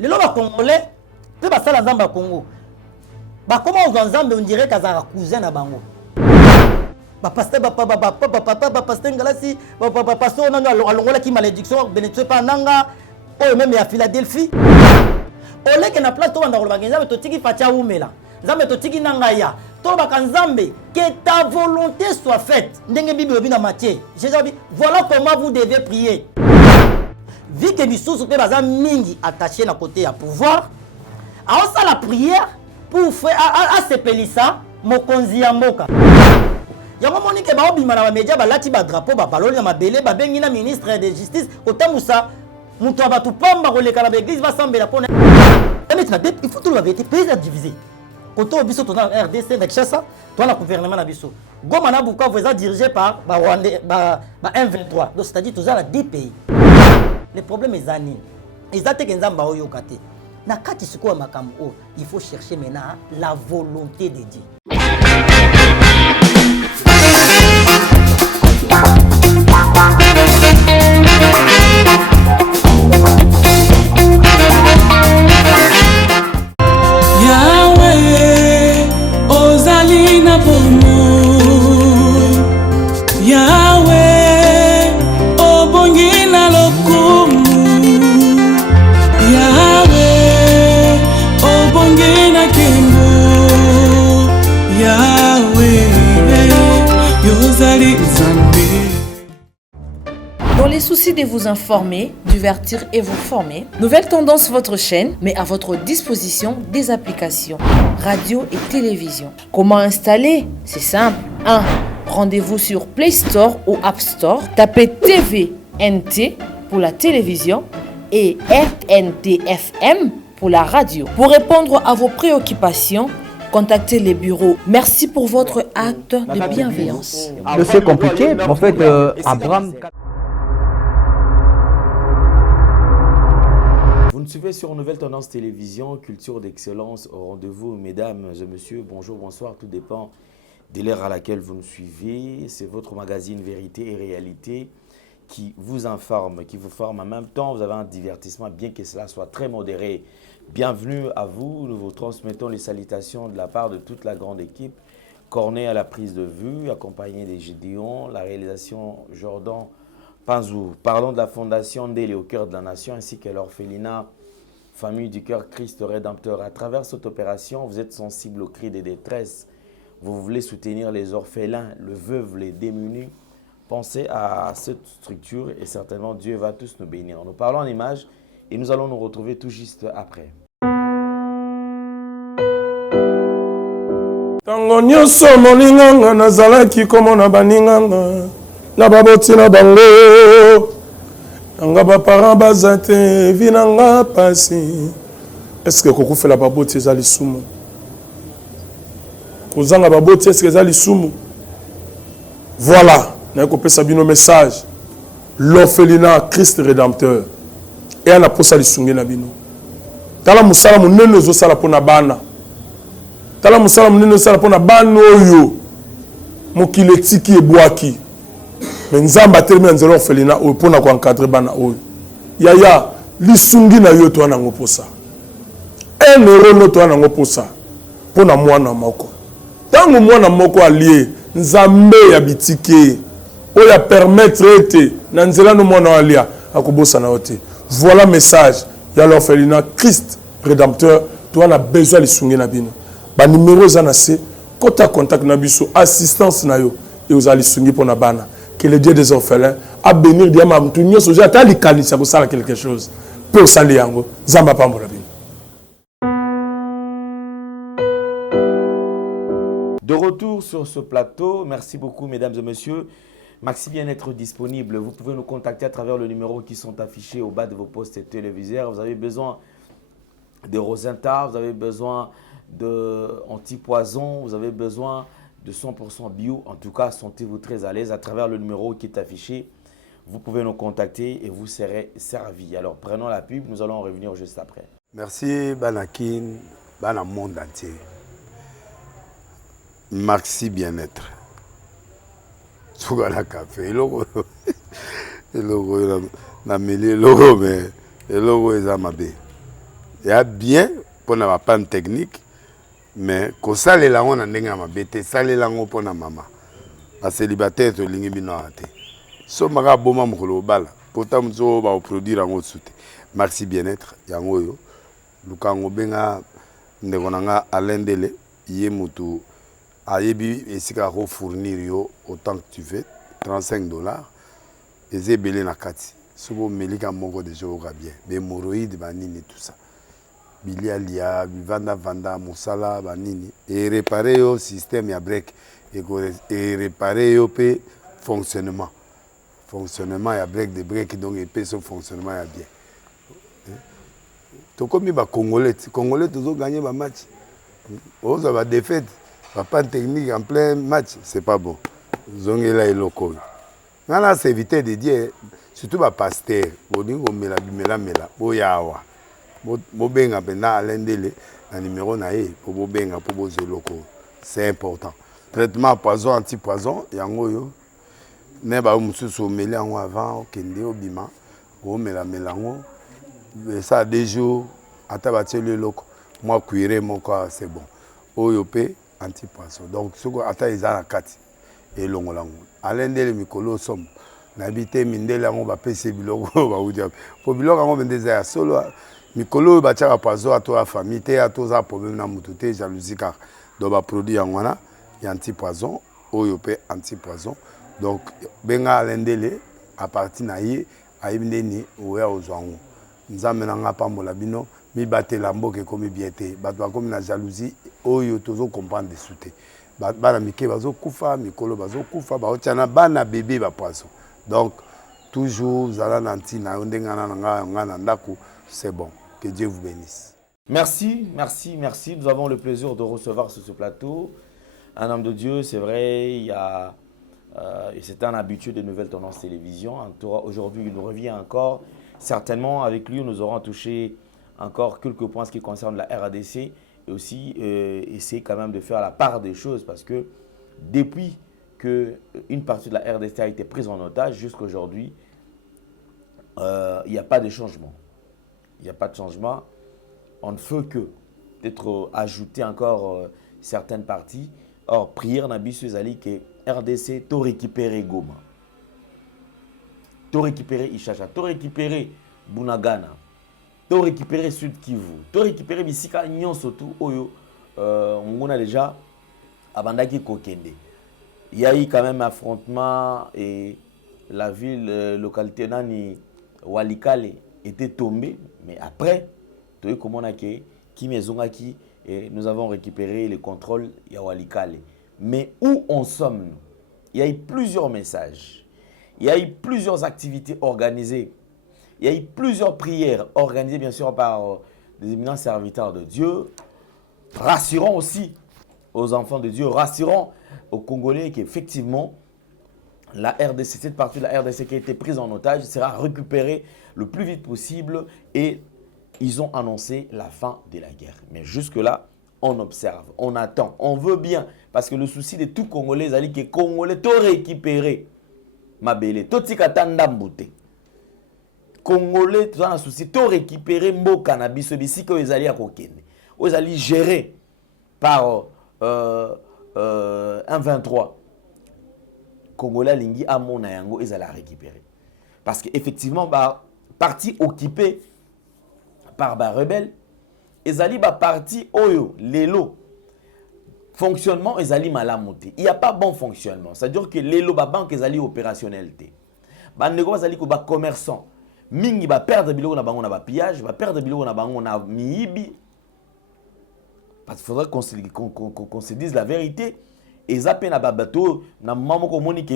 Les lois congolais, peu ça la Zamba Congo. Bah comment on Zambie on dirait qu'azara cousin à Bango. Bah pasteur pasteur Ngalasi, pasteur on a longola qui malédiction bénédiction pas nanga, oh même à Philadelphie. Au lieu que na place to banda ko bagenza to tiki fatia umela. Nzambe to tiki nanga ya. To bakanzambe que ta volonté soit faite. Ndenge Bible bi na Matthieu. Jésus dit voilà comment vous devez prier. Vu que bisous pe baza mingi attaché na côté à pouvoir, a ça la prière pour faire à sepelisa mokonzi ya mboka. Yango moni ke ba obima na média ba lati ba drapeau ba baloli na mabele ba bengi na ministre de justice otamusa muto abatu pamba ko lekala ba église ba sambela pona. Il faut tout la vérité pays à diviser. Quand on biso tona RDC avec Chassa, toi la gouvernement na biso. Goma na Bukavu vous êtes dirigé par ba M23. Donc c'est-à-dire tous la 10 pays. Le problème est zani. Ezate kenzamba oyo kate. Na kati siko makambo, il faut chercher maintenant la volonté de Dieu. Yahweh, Ozalina pour nous. Yahweh, Obongina lokumu. Yahweh, Obongina kimbo. Yahweh, Yozali Zambi. Dans les soucis de vous informer, divertir et vous former, Nouvelle Tendance votre chaîne met à votre disposition des applications, radio et télévision. Comment installer? C'est simple. 1. Rendez-vous sur Play Store ou App Store. Tapez TVNT pour la télévision et RNTFM pour la radio. Pour répondre à vos préoccupations, contactez les bureaux. Merci pour votre acte de bienveillance. C'est compliqué, mais en fait, Abraham... Vous nous suivez sur Nouvelle Tendance Télévision, culture d'excellence au rendez-vous, mesdames et messieurs, bonjour, bonsoir, tout dépend de l'heure à laquelle vous nous suivez. C'est votre magazine Vérité et Réalité qui vous informe, qui vous forme en même temps. Vous avez un divertissement, bien que cela soit très modéré. Bienvenue à vous, nous vous transmettons les salutations de la part de toute la grande équipe. Cornet à la prise de vue, accompagné des Gédéons, la réalisation Jordan Panzou. Parlons de la fondation Ndélé au cœur de la nation ainsi que l'orphelinat Famille du cœur Christ Rédempteur. À travers cette opération, vous êtes sensible aux cris de détresse. Vous voulez soutenir les orphelins, les veuves, les démunis. Pensez à cette structure et certainement Dieu va tous nous bénir. Nous parlons en images et nous allons nous retrouver tout juste après. Tango nyonso molinganga nazalaki komona baninganga na baboti na bango nanga ba parents bazate vinanga pasi. Est-ce que kokufela baboti ezali sumu? Kozanga baboti est-ce que ezali sumu? Voilà, na kopesa bino message. L'orphelinat Christ Rédempteur. Et ana posa lisungi na bino. Tala musala munene zo sala pona bana. Tala musala munene zo sala pona bana oyo. Mokile tiki ebwaki. Mais nzamba termine nzelo orphelinat oyo pona ko encadrer bana oyo. Yaya lisungi na yo to ana ngoposa. 1 euro no to ana ngoposa. Pona mwana moko. Tango mwana moko allié nzambe ya bitike oya permettre ete na nzela no mwana alia akobosa na ote. Voilà message ya l'orphelinat Christ Rédempteur. Toi on a besoin de lisungi na bino. Ba numéro za na se kota contact na biso assistance na yo et aux lisungi pona bana. Que le Dieu des orphelins a bénir diama mtu nyoso ja ta likanisa ko sala quelque chose. Pour sali yango zamba pambola bino. De retour sur ce plateau, merci beaucoup mesdames et messieurs. Maxi Bien-être disponible, vous pouvez nous contacter à travers le numéro qui sont affichés au bas de vos postes téléviseurs. Vous avez besoin de Rosinta, vous avez besoin d'antipoison, vous avez besoin de 100% bio. En tout cas, sentez-vous très à l'aise à travers le numéro qui est affiché. Vous pouvez nous contacter et vous serez servi. Alors prenons la pub, nous allons revenir juste après. Merci Banakin, Bana monde entier. Maxi Bien-être. Sougala café, logo na meli logo mais logo eza mabe. Il y a bien pour la panne technique, mais quand ça les langues on a n'enga ma bête, ça les langues pour la maman. La célibataire to lingi bino ate. So maga boma mukolo bala. Pourtant mzo ba produire en soute. Merci bien-être yango yo. Lukango benga ndekonanga alendele yé mutu ayebi esika ko fournir yo autant que tu veux $35 et zebele na kati. Sobo melika moko de jour bien. Bémoroïde banini tout ça. Bilialia, vanda musala banini et réparer au système ya break et réparer au fonctionnement ya break de break donc et peut son fonctionnement ya bien. To comme ba congolais toujours gagner ba match. On va défaite, pas technique en plein match, c'est pas bon. Zongela et loko. Nana c'est éviter de dire surtout ba pasteur, bolingo mela boyawa. Bobenga pena alendele na numéro na ye pour bobenga pour bozo loko. C'est important. Traitement poison anti-poison yango yo. Ne ba mususu meli yango avant okende obima. O melango. Ça des jours ata bateli loko. Moi cuire mon corps c'est bon. Oyope anti-poison. Donc soko ata ezala kati et longolango. Alendele mikolo somme. N'habité mindele yango ba pese biloko ba udia. Po biloko yango bendeza ya solo mikolo bachaka poison à toi famille te à toi problème na mututé jalousie car do ba produit yango ya anti-poison oyope anti-poison. Donc benga alendele à partir na ye ayibindeni oya ozwango. Nzambe na nga pambola bino mi batela mboke komi biete bato bakomi na jalousie oyo tozo comprendre de souté bana mike bazo kufa mikolo bazo kufa baotiana bana bébé ba poisson. Donc toujours zala nanti na ndengana nga na ndako c'est bon. Que Dieu vous bénisse. Merci. Nous avons le plaisir de recevoir sur ce plateau un homme de Dieu. C'est vrai, c'est un habitué de Nouvelles Tendances Télévision. Aujourd'hui, il nous revient encore. Certainement, avec lui, nous aurons touché encore quelques points en ce qui concerne la RADC et aussi essayer quand même de faire la part des choses parce que depuis qu'une partie de la RADC a été prise en otage jusqu'à aujourd'hui, il n'y a pas de changement. Il n'y a pas de changement. On ne fait que peut-être ajouter encore certaines parties. Or, prière n'a bisu zali que RDC to récupérer Goma. To récupérer Ishacha, to récupérer Bunagana, to récupérer Sud Kivu, to récupérer Bisika Nyon surtout Oyo. On a déjà abandaki Kokende. Il y a eu quand même affrontement et la ville, localité Nani Walikale était tombée, mais après, tu vois comment on a qui et nous avons récupéré le contrôle Yawalikale. Mais où en sommes-nous? Il y a eu plusieurs messages, il y a eu plusieurs activités organisées, il y a eu plusieurs prières organisées bien sûr par des éminents serviteurs de Dieu. Rassurons aussi aux enfants de Dieu, rassurons aux Congolais qu'effectivement, la RDC, cette partie de la RDC qui a été prise en otage sera récupérée le plus vite possible et ils ont annoncé la fin de la guerre. Mais jusque-là, on observe, on attend, on veut bien. Parce que le souci de tout Congolais, c'est que les Congolais t'ont récupéré. Ma belle, tout ce que Congolais, tu as un souci, t'ont récupéré mon cannabis, ici que ils allaient à Kokene. Ils allaient gérer par un 23. Congolais lingi à mon ayango ils allaient récupérer parce qu'effectivement bah parti occupé par bah rebelles ils allaient bah parti oyo lelo fonctionnement ils allaient malamoté il y a pas bon fonctionnement c'est à dire que lelo bah banque ils allaient opérationnalité bah nego ils allaient ko bah commerçant mingi bah perdre biloko na bango na bah pillage bah perdre biloko na bango na miibi parce qu'il faudrait qu'on se dise la vérité. Et zappé na bateau na maman ko monique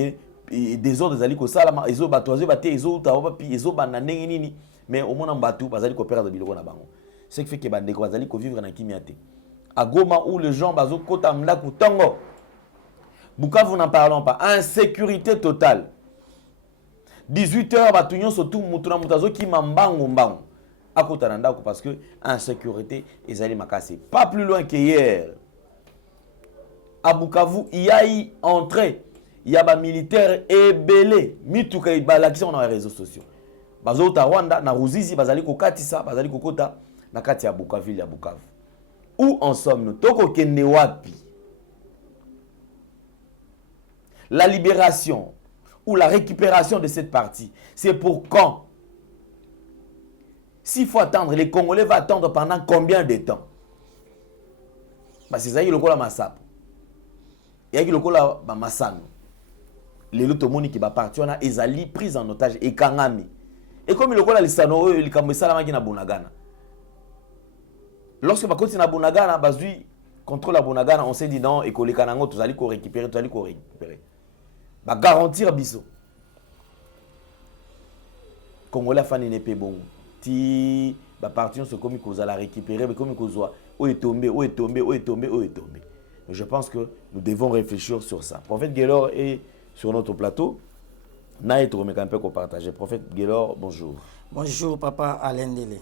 des ordres des aliko salama ezo batoise baté ezo taoba pi ezo bananenge nini mais au moins en bateau bazali ko perdre biloko na bango ce qui fait que bande ko bazali ko vivre na kimiate à Goma où les gens bazo kota mlaku tango Bukavu n'en parlons pas insécurité totale 18h batunyo surtout mutuna mutazo ki mambango mbango à kota ndako parce que insécurité ezali makasi pas plus loin que hier. À Bukavu, il y a eu entrée, il y a des militaires ébélés, qui sont dans les réseaux sociaux. Bazo ta Rwanda, na Ruzizi, bazali ko katisa, bazali ko kota, nakati ya Bukavu, ville ya Bukavu. Où en sommes-nous? Toko kende wapi? La libération ou la récupération de cette partie, c'est pour quand? S'il faut attendre, les Congolais vont attendre pendant combien de temps? Parce que c'est ça qui est le cas Massap. Il y a le cas Massano. Les lotomoni qui va partir, on a Ezali prise en otage et Kangami. Et comme le cas Lissano, il y a Salama qui na Bunagana. Lorsque ma continue à Bunagana, Bazui contrôle la Bunagana, on s'est dit non, et que les Kanango, tu allez récupérer, tu allez récupérer. Bah garantir biso. Congolais fan n'est pas bon. Ti ba partir ce comme qu'on la récupérer, mais comme qu'on soit où est tombé. Je pense que nous devons réfléchir sur ça. Prophète Guélor est sur notre plateau. Naït Romekampe qu'on partage. Prophète Guélor, bonjour. Bonjour papa Alain Dele.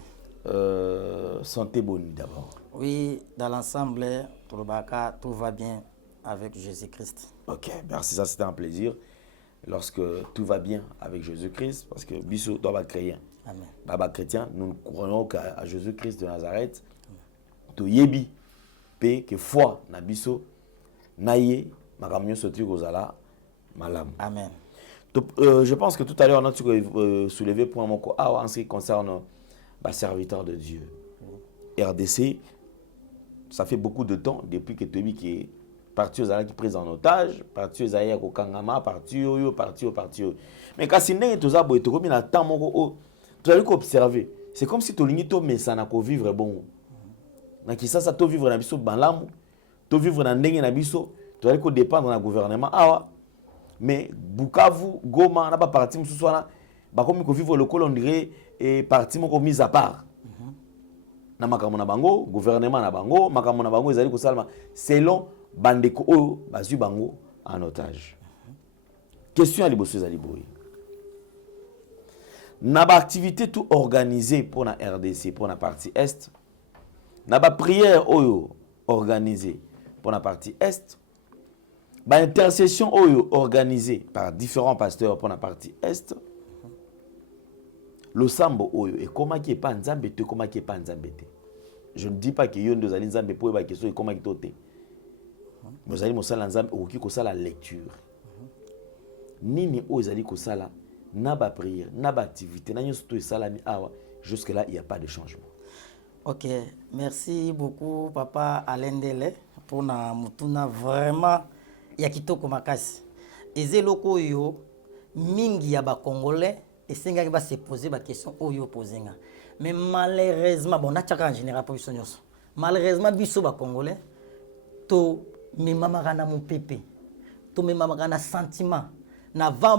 Santé bonne d'abord. Oui, dans l'ensemble, tout va bien avec Jésus-Christ. Ok, merci, ça c'était un plaisir. Lorsque tout va bien avec Jésus-Christ, parce que Bissot doit être chrétien. Amen. Baba chrétien, nous croyons qu'à Jésus-Christ de Nazareth, to yebi, pe que foi na Bissot, naye, makamio soti kozala, malam. Amen. Je pense que tout à l'heure, on a soulevé pour un mot en ce qui concerne les serviteurs de Dieu. RDC, ça fait beaucoup de temps depuis que Tobi qui est parti aux Alliés qui pris en otage, parti aux Alliés au Kangama, parti. Mais quand c'est né, tout ça, tu as observé. C'est comme si tu as ça n'a qu'à vivre bon. Donc ça tu vivre dans biso banlamu, tu vivre dans ndenge na biso, tu as dépendre du gouvernement. Ah mais Bukavu, Goma, n'a pas parti mususu ba comme ko vivre le col on dirait et parti moko mise à part. Na makambo na bango, gouvernement na bango, makambo na bango ezali ko salama selon bandeko oyo bazu bango en otage. Question à liboso ezali boy. Na ba activité tout organisée pour la RDC pour la partie est. Na ba prière oyo organisée pour la partie est. Ba intercession oyo organisée par différents pasteurs pour la partie est. Le sambo oyo et comment qui est pas nzambe te comment qui est pas nzambe te. Je ne dis pas que yon deux ali nzambe pour ba question comment qui tote. Nous allons mosala nzambe oki ko sala lecture. Nini o ezali ko sala na ba prière, na ba activité, na nyonso to salami awa jusque là il y a pas de changement. OK, merci beaucoup papa Alain Dele pour na mutuna vraiment ya kitoko makasi. Ezeloko yo mingi ya ba congolais esenga ki ba se poser ba question oyo posenga. Mais malheureusement bon na tchaka en général pour biso nyonso. Malheureusement biso ba congolais to memamaka na mopepe. To memamaka na sentiment. Na va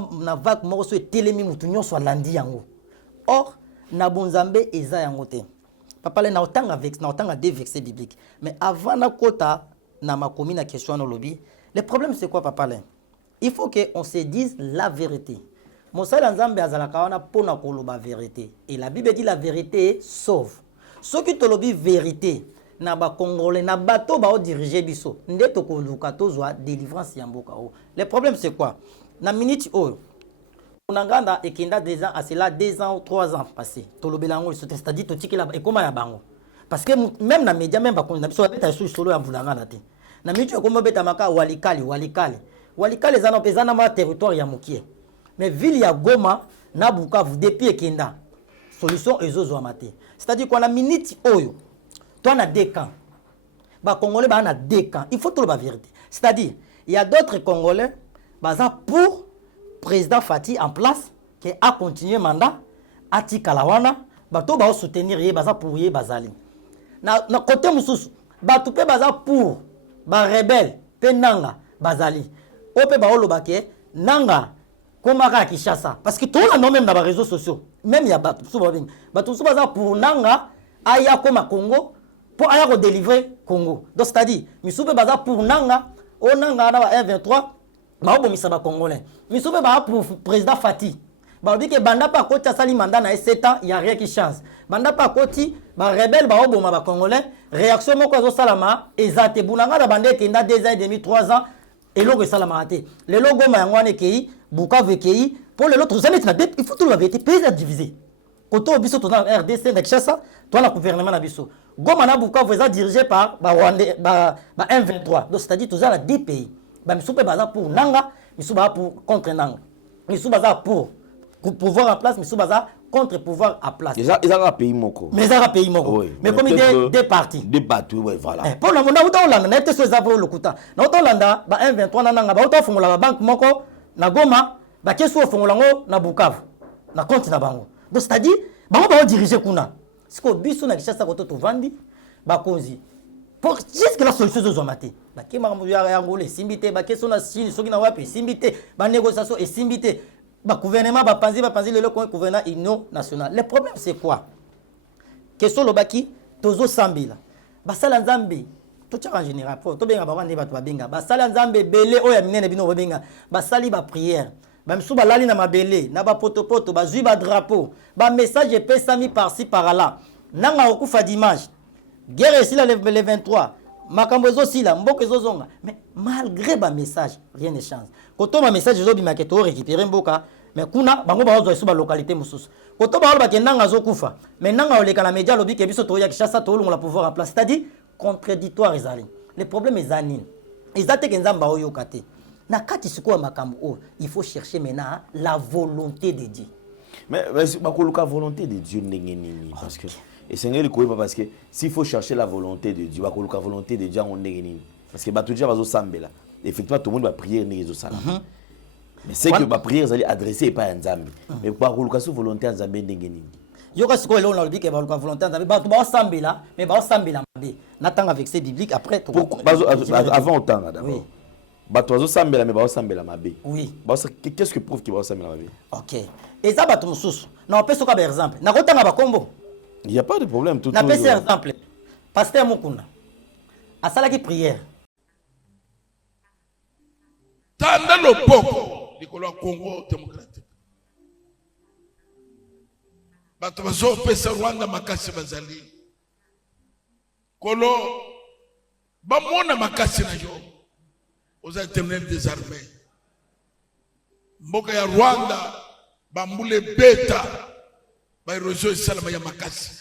moko so etelemi mutu nyonso alandi yango. Or na bonzambe eza yango te. Papa le na otanga vex na otanga deux versets bibliques. Mais avant na kota na makomi na question no lobby, le problème c'est quoi papa le? Il faut que on se dise la vérité. Mosala nzambe azalaka wana pona koloba vérité. Et la Bible dit la vérité sauve. Ce qui te lobi vérité na ba congolais na bato ba o diriger biso. Nde to ko luka to zwa délivrance ya mboka o. Le problème c'est quoi? Na minute oyo Unanganda ekenda 2 ans à cela 2 ans ou 3 ans passé. Tolobelango c'est-à-dire to tikela et comment ya bango. Parce que même na média même ba konza biso beta solo ya vulangana te. Na minute ko beta maka walikali. Walikali zana pezana ma territoire ya mukie. Mais ville ya Goma na Bukavu depuis ekenda. Solution ezozo mate. C'est-à-dire qu'on a minute oyo. Toi na 2 camps. Ba congolais ba na 2 camps. Il faut tout la vérité. C'est-à-dire il y a d'autres congolais baza pour président Fati en place qui a continué mandat ati kalawana bato ba soutenir ye baza pour ye bazali na côté mususu bato pe baza pour ba rebelle pe nanga bazali ope ba oloba ke nanga komaka Kinshasa parce que tout la nom même dans les réseaux sociaux même ya bato sou baza pour nanga aya koma Congo pour aya ko délivrer Congo donc c'est-à-dire misupe baza pour nanga o nanga na M23 ba obomisa ba congolais misupe ba pour président Fati ba dit que banda pa koti sali mandat na 7 ans il y a rien qui change banda pa koti ba rebelle ba oboma ba congolais réaction moko zo salama ezate bunanga da bande kenda 2 ans et demi 3 ans et logo salama te le logo ma ngwane kei Bukavu kei pour le l'autre il faut tout la vérité pays à diviser Koto biso to na RDC na Kinshasa, toi na gouvernement na biso. Goma na Bukavu eza dirigé par ba Rwandais ba M23. Donc c'est-à-dire tous la 10 pays. Ba misu pe baza pour nanga, misu baza pour contre nanga. Misu baza pour pouvoir en place, misu baza contre pouvoir à place. Ils ont un pays moko. Mais ils ont un pays moko. Oui. Mais comme des partis. Des partis, oui, voilà. Pour le moment, on a été sur les affaires le kuta. Na Hollanda, ba M23 na nanga, ba auto fongola ba banque moko na Goma, ba keso fongola ngo na Bukavu. Na compte na bango. Donc c'est-à-dire, bango ba diriger kuna. Siko biso na Kinshasa koto to vandi, ba konzi. Pour jusque la solution zo maté. Ba ke makambo ya ngole simbité, ba keso na Chine soki na wapi simbité, ba négociation et simbité. Le gouvernement va penser le gouvernement union nationale. Le problème c'est quoi? Question le baki tozo sambila. Basala nzambe. Tout en général pour to benga baba ndeba to benga. Basala nzambe belé oya minene bino benga. Basali ba prière. Ba msu ba lali na mabele, na ba poto ba zui ba drapeau. Ba message pesami par-ci par-là. Nanga okufa dimanche. Guerre ici le 23. Makambo ezo la mboko ezo zonga. Mais malgré ba message, rien ne change. Quand on a message ezo bimake to récupérer mboka, mais kuna bango ba ozo ba localité mususu. Quand on ba ba kendanga zo kufa, mais nanga oleka na média lobi ke biso to ya Kinshasa to la pouvoir en place. C'est-à-dire contradictoire ezali. Le problème est zanine. Ezate ke nzamba oyo kate. Na kati siko makambo o, il faut chercher maintenant la volonté de Dieu. Mais bakoluka volonté de Dieu ndengenini parce que et c'est ngeli ko parce que s'il faut chercher la volonté de Dieu, bakoluka volonté de Dieu on ndengenini parce que batu déjà bazo sambela. Effectivement tout le monde va prier nezo sala. Mais c'est que ma prière est adressée pas à Nzambe. Mais bakoluka sous volonté à Nzambe ndengenini. Yoka siko elon na lobike bakoluka volonté à Nzambe, batu ba sambela, mais ba sambela mabe. Natanga avec ces bibliques après tout. Avant autant d'abord. Bato bazo sambela mais ba sambela mabe. Oui. Qu'est-ce que prouve qu'il va sambela mabe? OK. Et ça batu mususu. Na opeso ka exemple. Na kotanga ba kombo. Il n'y a pas de problème tout. Na pese exemple. Pasteur Mukuna. Asalaki prière. Tanda loboko likolo ya Congo démocratique. Bato bazo pesa Rwanda makasi bazali. Kolo bamona makasi na yo. Aux éternels des armées. Mboka ya Rwanda bambule beta ba erosion salama ya makasi.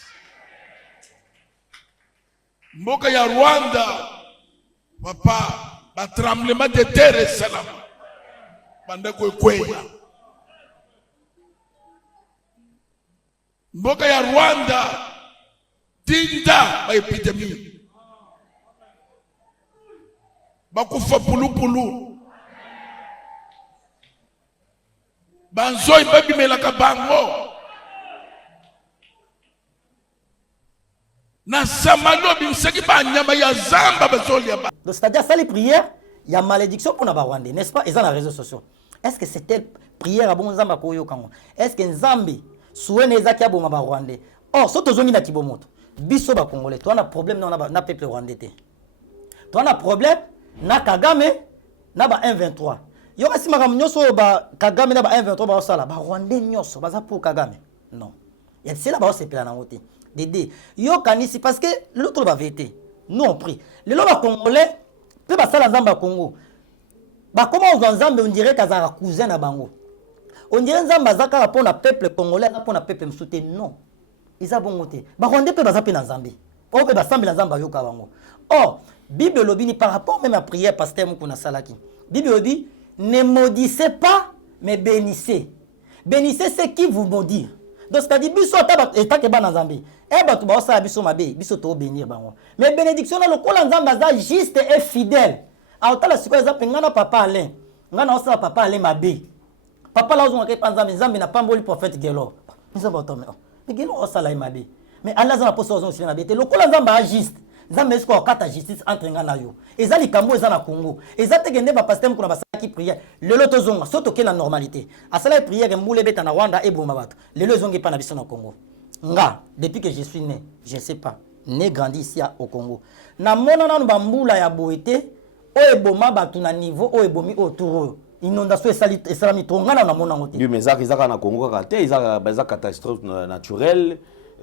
Mboka ya Rwanda papa ba tremblement de terre salama. Banda ko kweya. Mboka ya Rwanda tinda ba epidemie. Bakufa pulupulu. Banzoi babi melaka bango. Na samalo bimsaki ba nyama ya zamba bazoli ya ba. Donc c'est-à-dire ça les prières, il y a malédiction pour na ba Rwandais, n'est-ce pas? Et ça dans les réseaux sociaux. Est-ce que c'était prière à bon Nzamba koyo kango? Est-ce que Nzambe souene ezaki aboma ba Rwandais? Oh, soto zongi na kibomoto. Biso ba Congolais, toi on a problème na peuple rwandais té. Toi on a problème na Kagame na ba M23. Yoka si makam nyoso ba Kagame na ba M23 ba osala ba Rwandais nyoso baza pour Kagame. Non. Il c'est là ba osepela na ngote. Dédé. Yoka ni c'est parce que l'autre ba vérité. Nous on prie. Les loba Congolais peut ba sala Nzamba Congo. Ba comment aux Nzamba on dirait kazara cousin na bango. On dirait Nzamba zaka pour na peuple congolais pour na peuple msoute non. Ils a bon côté. Ba Rwandais peut ba zape na Nzambe. On peut ba sambela Nzamba yoka bango. Or Bible lobini par rapport même à prière pasteur Mukuna salaki. Bible dit ne maudissez pas mais bénissez. Bénissez ce qui vous maudit. Donc c'est-à-dire biso ta eta ke ba na Nzambe. E ba to ba osala biso mabe, biso to bénir bango. Mais bénédiction na lokola Nzamba za juste et fidèle. A otala siko za pengana papa Alain. Ngana osala papa Alain mabe. Papa la ozonga ke panzambe Nzambe na pamboli prophète Gelo. Nzamba to me. Mais Gelo osala mabe. Mais Allah za na poso ozonga sila mabe. Te lokola Nzamba a juste. Nzambe esko okata justice entre nga na yo. Ezali kambo eza na Congo. Ezate gende ba pasteur mukuna basaki prière. Lelo tozonga soto ke na normalité. Asala prière mbule beta na Rwanda e boma bato. Lelo zongi pa na biso na Congo. Nga depuis que je suis né, je sais pas, né grandi ici au Congo. Na mona na mbula ya boete o eboma bato na niveau o ebomi autour. Inondation esalami tongana na mona ngote. Oui mais ça na Congo ka te, ça catastrophe naturelle.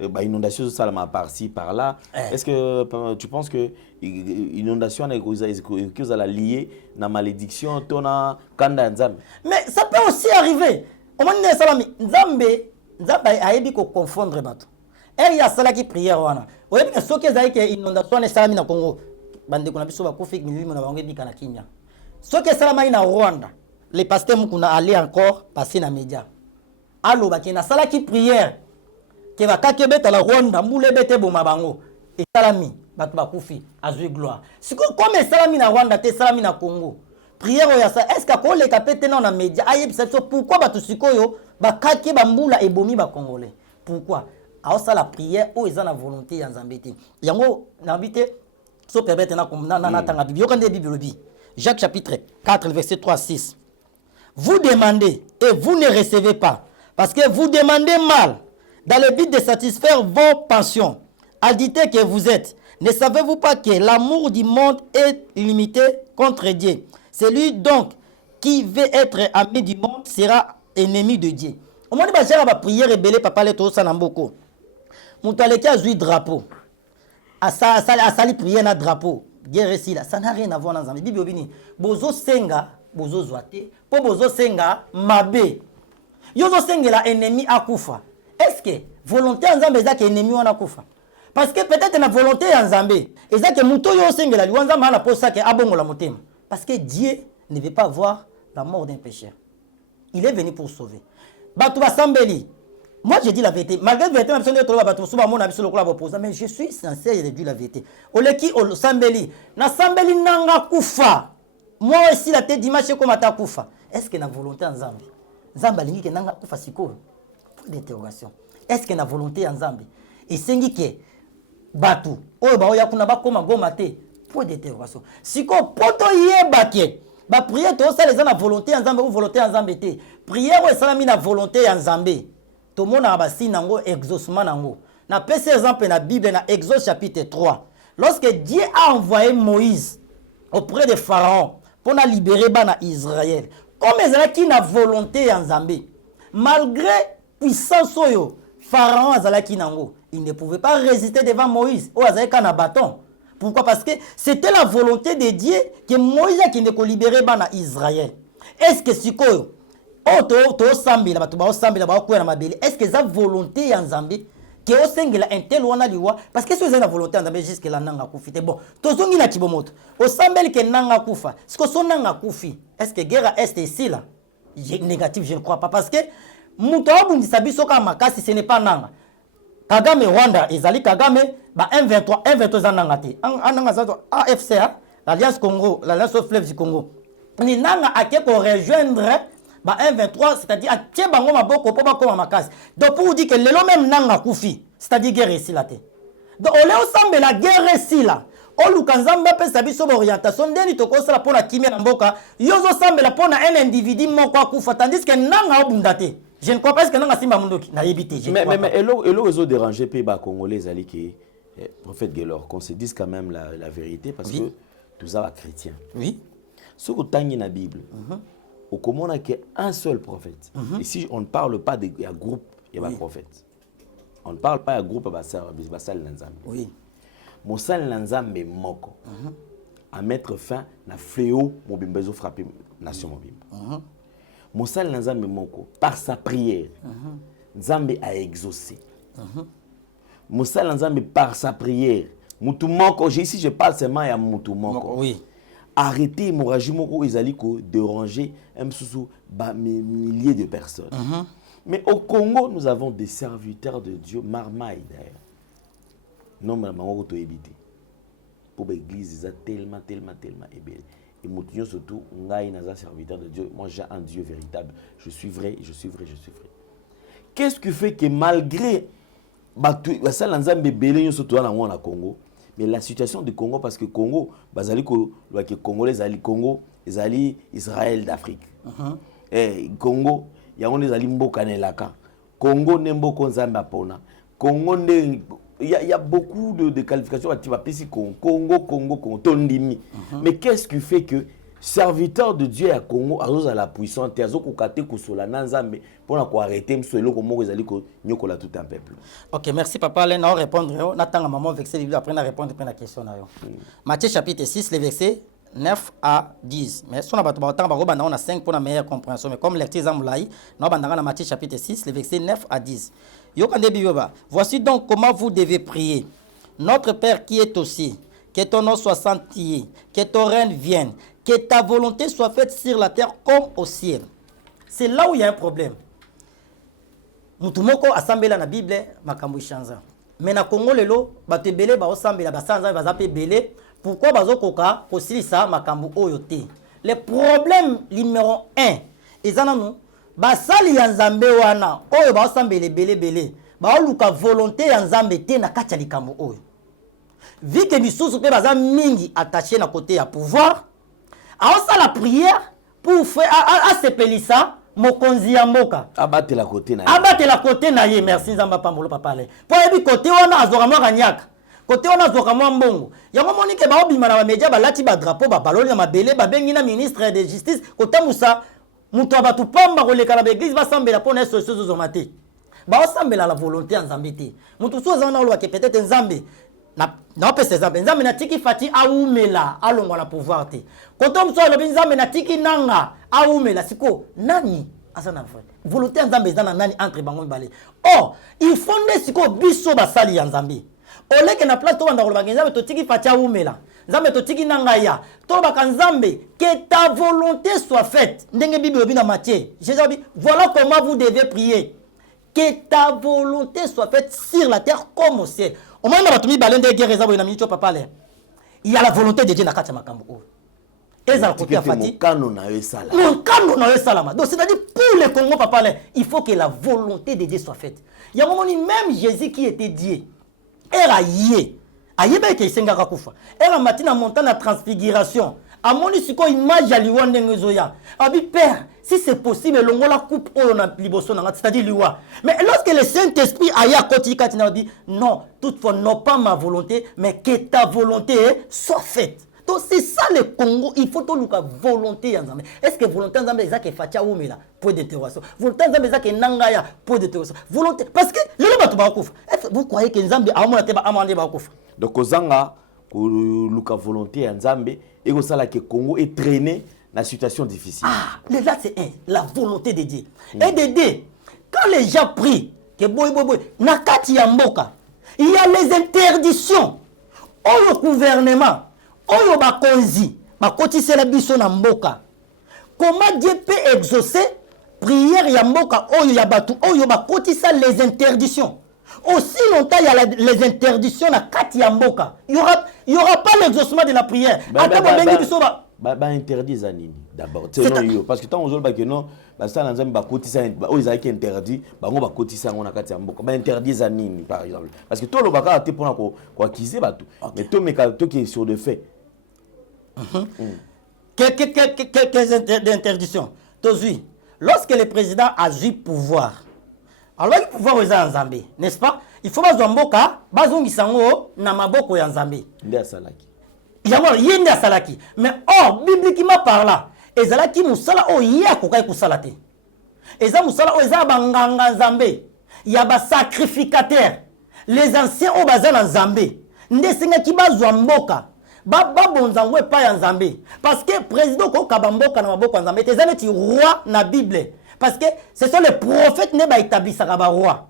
Bah, inondation ça m'a par-ci par-là. Est-ce que tu penses que inondation est la liée na malédiction tona kanda Nzambe? Mais ça peut aussi arriver. On m'a dit Nzambe nzambe ayebi ko confondre bato et ya sala ki prière wana oyebi que soki ezali ke inondation esalami na Congo bandeko na biso bakufi milimo na bango ebika na kimia soki esalamaki na Rwanda les pasteurs mukuna aller encore passer na média aloba ke na sala ki prière ke bakaki beta la Rwanda mbule bete boma bango esalami bato bakufi azwi gloire siko comme esalami na Rwanda te esalami na Congo prière ya ça est-ce que ko le kapete na média ayebisa biso pourquoi bato sikoyo bakaki bambula ebomi ba congolais pourquoi aosa la prière o eza na volonté ya Nzambe te yango na bité so permettre na tanga bible yokande bible bi Jacques chapitre 4 verset 3 6 vous demandez et vous ne recevez pas parce que vous demandez mal dans le but de satisfaire vos passions adultères que vous êtes. Ne savez-vous pas que l'amour du monde est limité contre Dieu? Celui donc qui veut être ami du monde sera ennemi de Dieu. Au moment où la prière rebelle papa le to sanamboko. Montaleki a joué drapeau. A sali prière na drapeau. Guerre ici là, ça n'a rien à voir dans la Bible bini. Bozo senga, bozo zoate, po bozo senga mabe. Yozo senga la ennemi akufa. Est-ce que volonté Nzambe ezaki ennemi wana kufa? Parce que peut-être la volonté Nzambe ezaki muto yo senga la Nzambe na posa ke abongola motema. Parce que Dieu ne veut pas voir la mort d'un pécheur. Il est venu pour sauver. Batou basambeli. Moi je dis la vérité. Malgré la vérité, mais je suis sincère de dire la vérité. Oleki ol sambeli. Na sambeli nanga kufa. Moi aussi la tête dimanche comme ata kufa. Est-ce que na volonté Nzambe? Nzambe lingi ke nanga kufa siko. Point d'interrogation. Est-ce que na volonté Nzambe? Et sengi ke batu. Oyo ba oya kuna ba koma goma te. Point d'interrogation. Siko poto yeba ke ba prière to ça les na volonté Nzambe ou volonté Nzambe te. Prière o salami na volonté Nzambe. Tout le monde a basi nango exaucement nango. Na pese exemple na Bible na Exode chapitre 3. Lorsque Dieu a envoyé Moïse auprès de Pharaon pour libérer bana Israël. Comme ezalaki na volonté Nzambe. Malgré puissance oyo Pharaon azalaki nango, il ne pouvait pas résister devant Moïse. O azalaki na bâton. Pourquoi? Parce que c'était la volonté de Dieu que Moïse a qui ne libérer bana Israël. Est-ce que sikoyo to sambi la batuba sambi la ba ko na mabeli est-ce que ça volonté ya Nzambe que o sengela intel wana liwa parce que c'est la volonté ya Nzambe jusque la nanga kufite bon to zongi na kibomoto o sambeli ke nanga kufa ce que son nanga kufi est-ce que guerre est ici là négatif je ne crois pas parce que muto abundisa biso ka makasi ce n'est pas nanga Kagame Rwanda ezali Kagame ba 1-23 za nanga te nanga za AFCA l'Alliance Congo l'Alliance au fleuve du Congo ni nanga ake ko rejoindre ba 1-23 c'est-à-dire a bango maboko po bakoma makasi donc pour dire que lelo même nanga kufi c'est-à-dire guerre ici là te donc ole osambe la guerre ici là o lukanzamba pe sabiso orientation ndeni to ko sala pona kimia na mboka yozo sambe la pona un individu moko akufa tandis que nanga obundate je ne crois pas que nanga simba mundoki na yebite mais elo ezo déranger pe ba congolais ali ki prophète Gelor qu'on se dise quand même la vérité parce que tout ça va chrétien oui ce que tangi na Bible au comment on a qu'un seul prophète. Ici, on ne parle pas de groupe et de prophète. On ne parle pas de groupe et de sal Nzambe. Oui. Mon sal Nzambe moko à mettre fin à fléau mon bimbezo frapper nation mobile. Mon sal Nzambe moko par sa prière Nzambe a exaucé. Mon sal Nzambe par sa prière mutu moko ici je parle seulement à mutu moko. Oui. Arrêter l'hémorragie moko ezali ko déranger milliers de personnes. Mais au Congo, nous avons des serviteurs de Dieu, marmaille d'ailleurs. Non, mais maman to éviter. Pour l'église, ils tellement ébélé. Et moi surtout, ngai naza serviteur de Dieu. Moi j'ai un Dieu véritable. Je suis vrai. Qu'est-ce qui fait que malgré ça l'ensemble bébélé surtout dans le Congo? Mais la situation du Congo, parce que Congo, le Congolais, Congo, ils Israël d'Afrique. Et Congo, il y a des alimbo kanelaka. Congo nembo konzamba pona. Congo il y a beaucoup de qualifications à Congo, Tondimi. Mais qu'est-ce qui fait que serviteur de Dieu à Congo à la puissance azo kokate kosola nanzambe pour arrêter mselo ko moko ezali ko nyokola tout un peuple. OK, merci papa Alain na répondre na tanga maman vexé après na répondre à la question na yo. Matthieu chapitre 6 le verset 9 à 10. Mais si on a 5 pour la meilleure compréhension. Mais comme lecture Zamboulaï, nous avons dans Matthieu chapitre 6, les versets 9 à 10. Voici donc comment vous devez prier. Notre Père qui est aux cieux, que ton nom soit sanctifié, que ton règne vienne, que ta volonté soit faite sur la terre comme au ciel. C'est là où il y a un problème. Mutumoko assemblé la Bible, makambo chanza. Mais na Congo lelo, bato belé ba osambela ba sanza ba zape belé. Pourquoi bazokoka kosilisa makambo oyote? Le problème numéro 1, ezana nous basali ya nzambe wana oyo ba osambele belé ba luka volonté ya nzambe te na kati ya likambo oyo. Vu que misusu pe baza mingi attaché na côté ya pouvoir, a la prière pour faire a sepelisa mokonzi ya mboka. Abattre la côté na ye. Merci nzamba pambolo papa le. Po yebi côté wana azorama kanyaka. Côté on a zokamwa mbongo. Yango monike ba obima na media ba lati ba drapeau ba baloli na mabele ba bengi na ministre de justice côté musa muto abatu pamba ko leka na église ba sambela pona soso zomate. Ba sambela la volonté en Zambie te. Muto so zana lo ke peut-être Nzambe na pese Nzambe na tiki fati aumela alongwa na pouvoir te. Côté muso lo Nzambe na tiki nanga aumela siko nani asana frère. Volonté en Nzambe zana nani entre bango balé. Oh, il fonde siko biso ba sali ya Nzambe. Ole ke na place to banda ko ba nzambe to tiki fatia umela nzambe to tiki nangaya to ba nzambe que ta volonté soit faite ndenge bible obi na Matthieu Jésus dit voilà comment vous devez prier que ta volonté soit faite sur la terre comme au ciel. Au moment où tu balende guerre ezabo na minito papa le il y a la volonté de Dieu na kati makambo o ezala côté afati kano na esala donc c'est-à-dire pour le Congo papa le il faut que la volonté de Dieu soit faite. Il y a un moment même Jésus qui était Dieu. Era yé ayebe ke sengaka kufa era matina montagne la transfiguration amoni siko image ya liwa ndenge zoya abi père si c'est possible longola coupe oyo na liboso na c'est-à-dire liwa mais lorsque le Saint-Esprit aya koti katina dit non toutefois non pas ma volonté mais que ta volonté soit faite. Donc c'est ça le Congo, il faut tout le volonté en Zambie. Est-ce que volonté en Zambie est fatia ou mela point d'interrogation. Volonté en Zambie est nangaya point d'interrogation. Volonté parce que le bato ba kufa. Vous croyez que Zambie a monté ba amandé ba kufa. Donc ozanga ko luka volonté en Zambie et ko sala que Congo est traîné dans situation difficile. Ah, là c'est la volonté de Dieu. Et de Dieu, quand les gens prient que boy na kati ya mboka, il y a les interdictions. Au gouvernement oyo bakonzi bakotisi la biso na mboka. Comment Dieu peut exaucer prière ya mboka oyo ya batu oyo bakotisi les interdictions. Aussi longtemps il y a les interdictions na kati ya mboka, il y aura pas l'exaucement de la prière. Ata bengi biso ba interdit za nini d'abord selon yo parce que tant on ba que non ba ça na nzambe bakotisa oyo za ki interdit bango bakotisa ngo na kati ya mboka ba interdit za nini par exemple parce que tout le baka te pona ko accuser batu mais to meka to qui est sur le fait. Quelques interdictions. Lorsque le président a eu pouvoir, alors il pouvoir aux Nzambe, n'est-ce pas? Il faut que mboka bazongi sango na maboko ya Nzambe. Ndia salaki. Yango yende salaki. Mais or bibliquement parlant, ezalaki musala o ya kokai kusala te. Eza musala o eza banganga Nzambe. Ya ba sacrificateur. Les anciens o bazana Nzambe. Ndesenga ki bazwa mboka. Babonzango epa ya Nzambe parce que président ko kabamboka na maboko ya Nzambe tezane ti roi na Bible parce que ce sont les prophètes ne ba établissaka ba roi.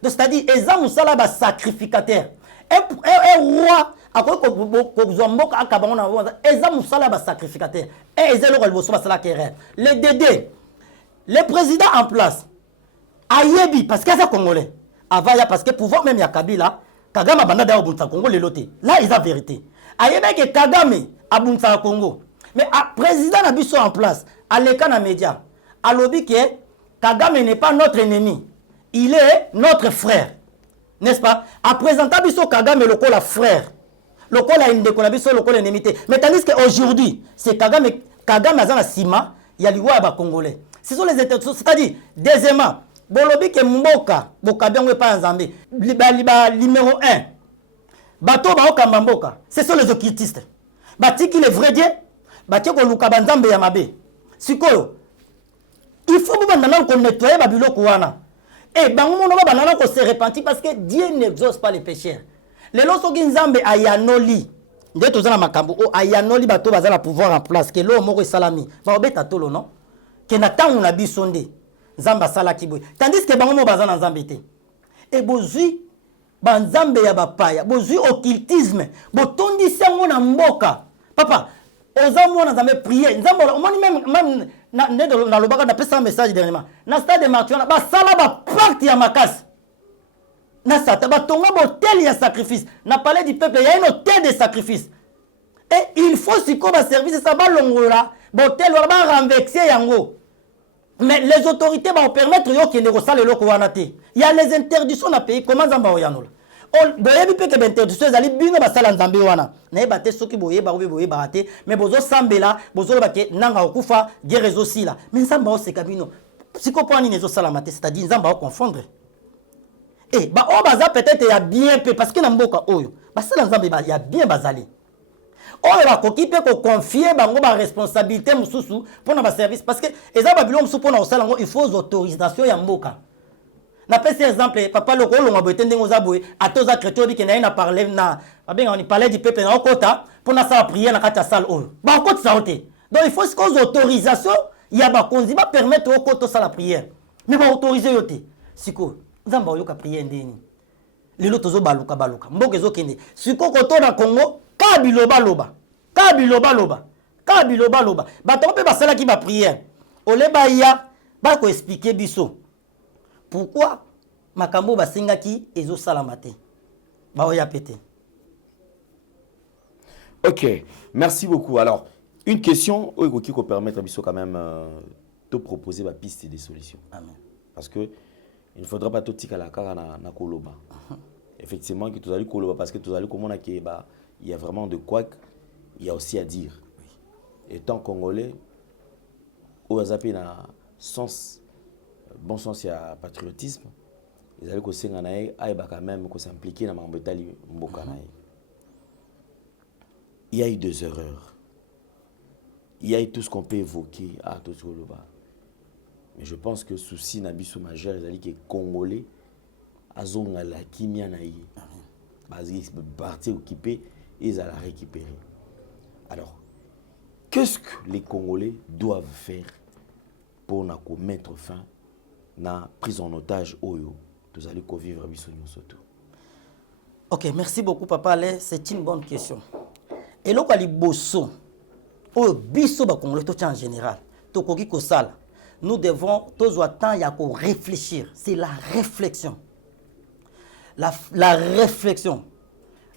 Donc c'est-à-dire eza musala ba sacrificateur un roi akoko ko zomboka akabango na eza musala ba sacrificateur et eza le boso ba sala kere le dédé le président en place ayebi parce que ça congolais avaya parce que pouvoir même ya Kabila Kagame banda da obunta Congo le loté là ils a vérité. Ayebeke Kagame abunsa Congo. Mais à président na biso en place, à l'écran na média, à lobby que Kagame n'est pas notre ennemi. Il est notre frère. N'est-ce pas? À présenter biso Kagame le col frère. Le col a une décollabiso le col ennemi. Mais tandis qu'aujourd'hui, c'est Kagame azana sima, il y a l'Iwa ba congolais. Ce sont les interdictions, c'est-à-dire deuxièmement, bolobi ke mboka, bokabiangwe pa Nzambe. Numéro 1. Bato ba okamba mboka, ce sont les occultistes. Batiki les vrais dieux, batiki ko luka banzambe ya mabe. Sikoyo. Il faut banda ko nettoyer babiloko wana. Et bango mono banda ko se repentir parce que Dieu n'exauce pas les pécheurs. Les loso ki Nzambe ayanoli nde toza na makambo o ayanoli bato baza na pouvoir en place ke lo moko esalami baobeta tolo non ke na ntango na biso nde nzambe asalaki boye tandis ke bango mo baza na nzambe te e bozwi banzambe ya bapaya bozwi occultisme botondisi yango na mboka papa oza mona nzambe prier nzambe omoni même nde nalobaka napesa message dernièrement na stade de martyr wana basala bapacte ya makasi na sata batonga botel ya sacrifice na palais du peuple ya une hôtel de sacrifice et il faut siko baservice ça balongola botel wana barenverser yango mais les autorités vont permettre yo kende kosala eloko wana te il y a les interdictions na pays comment nzamba oyanola boyebi mpe ke bainterdiction ezali bino basala nzambe wana nayeba te soki boyeba obe boyebaka te mais bozosambela bozoloba ke nanga okufa guerre ezosila mais nzambe aoseka bino siko mpo nini ezosalama te c'est-à-dire nzambe aoconfondre e baoyo baza peut-être ya bien mpe parce que na mboka oyo basala nzambe ya bien bazali oyo bakoki mpe koconfie bango baresponsabilité mosusu mpona baservice parce que eza babilo mosusu mpona kosala yango il faut autorisation ya mboka napesi exemple papa loko olonga boye te ndenge oza boye ata oza chrétien obike na ye na parle na babenga ni parler du peuple na okota mpona asala priere na kati ya sale oyo bakotisa yo te donc il faut sikoza autorisation ya bakonzi bapermettre okota osala priere mais baautorize yo te sikoyo nzambe oyoka priere ndeni lelo tozobaluka mboka ezokende sikoyo koto na Congo ka bilobaloba bato mpe basalaki bapriere oleba ya bakoexplike biso pourquoi makambo basengaki ezosalama te baoya pete. Ok, merci beaucoup. Alors, une question qui peut permettre à Bisso quand même de proposer ma piste des solutions. Amen. Parce que il ne faudra pas tout tika la cara na koloba. Effectivement, que tu allez koloba parce que tu allez comment il y a vraiment de quoi il y a aussi à dire. Oui. Étant congolais, au zapi na sens bon sens il y a patriotisme. Ils allaient aussi quand même s'impliquer dans mambetali mboka nae. Il y a eu des erreurs. Il y a eu tout ce qu'on peut évoquer à Totoloba. Mais je pense que souci nabiso majeur ils qui est congolais azonga la kimia naïe. Basé parti occupé ils allaient récupérer. Alors qu'est-ce que les Congolais doivent faire pour mettre fin na prise en otage oyo tous allez vivre biso surtout. Ok, merci beaucoup papa Ale, c'est une bonne question. Et là li bosso oyo biso ba Congolais tout en général to koki ko sala nous devons tous temps ya ko réfléchir, c'est la réflexion. La réflexion.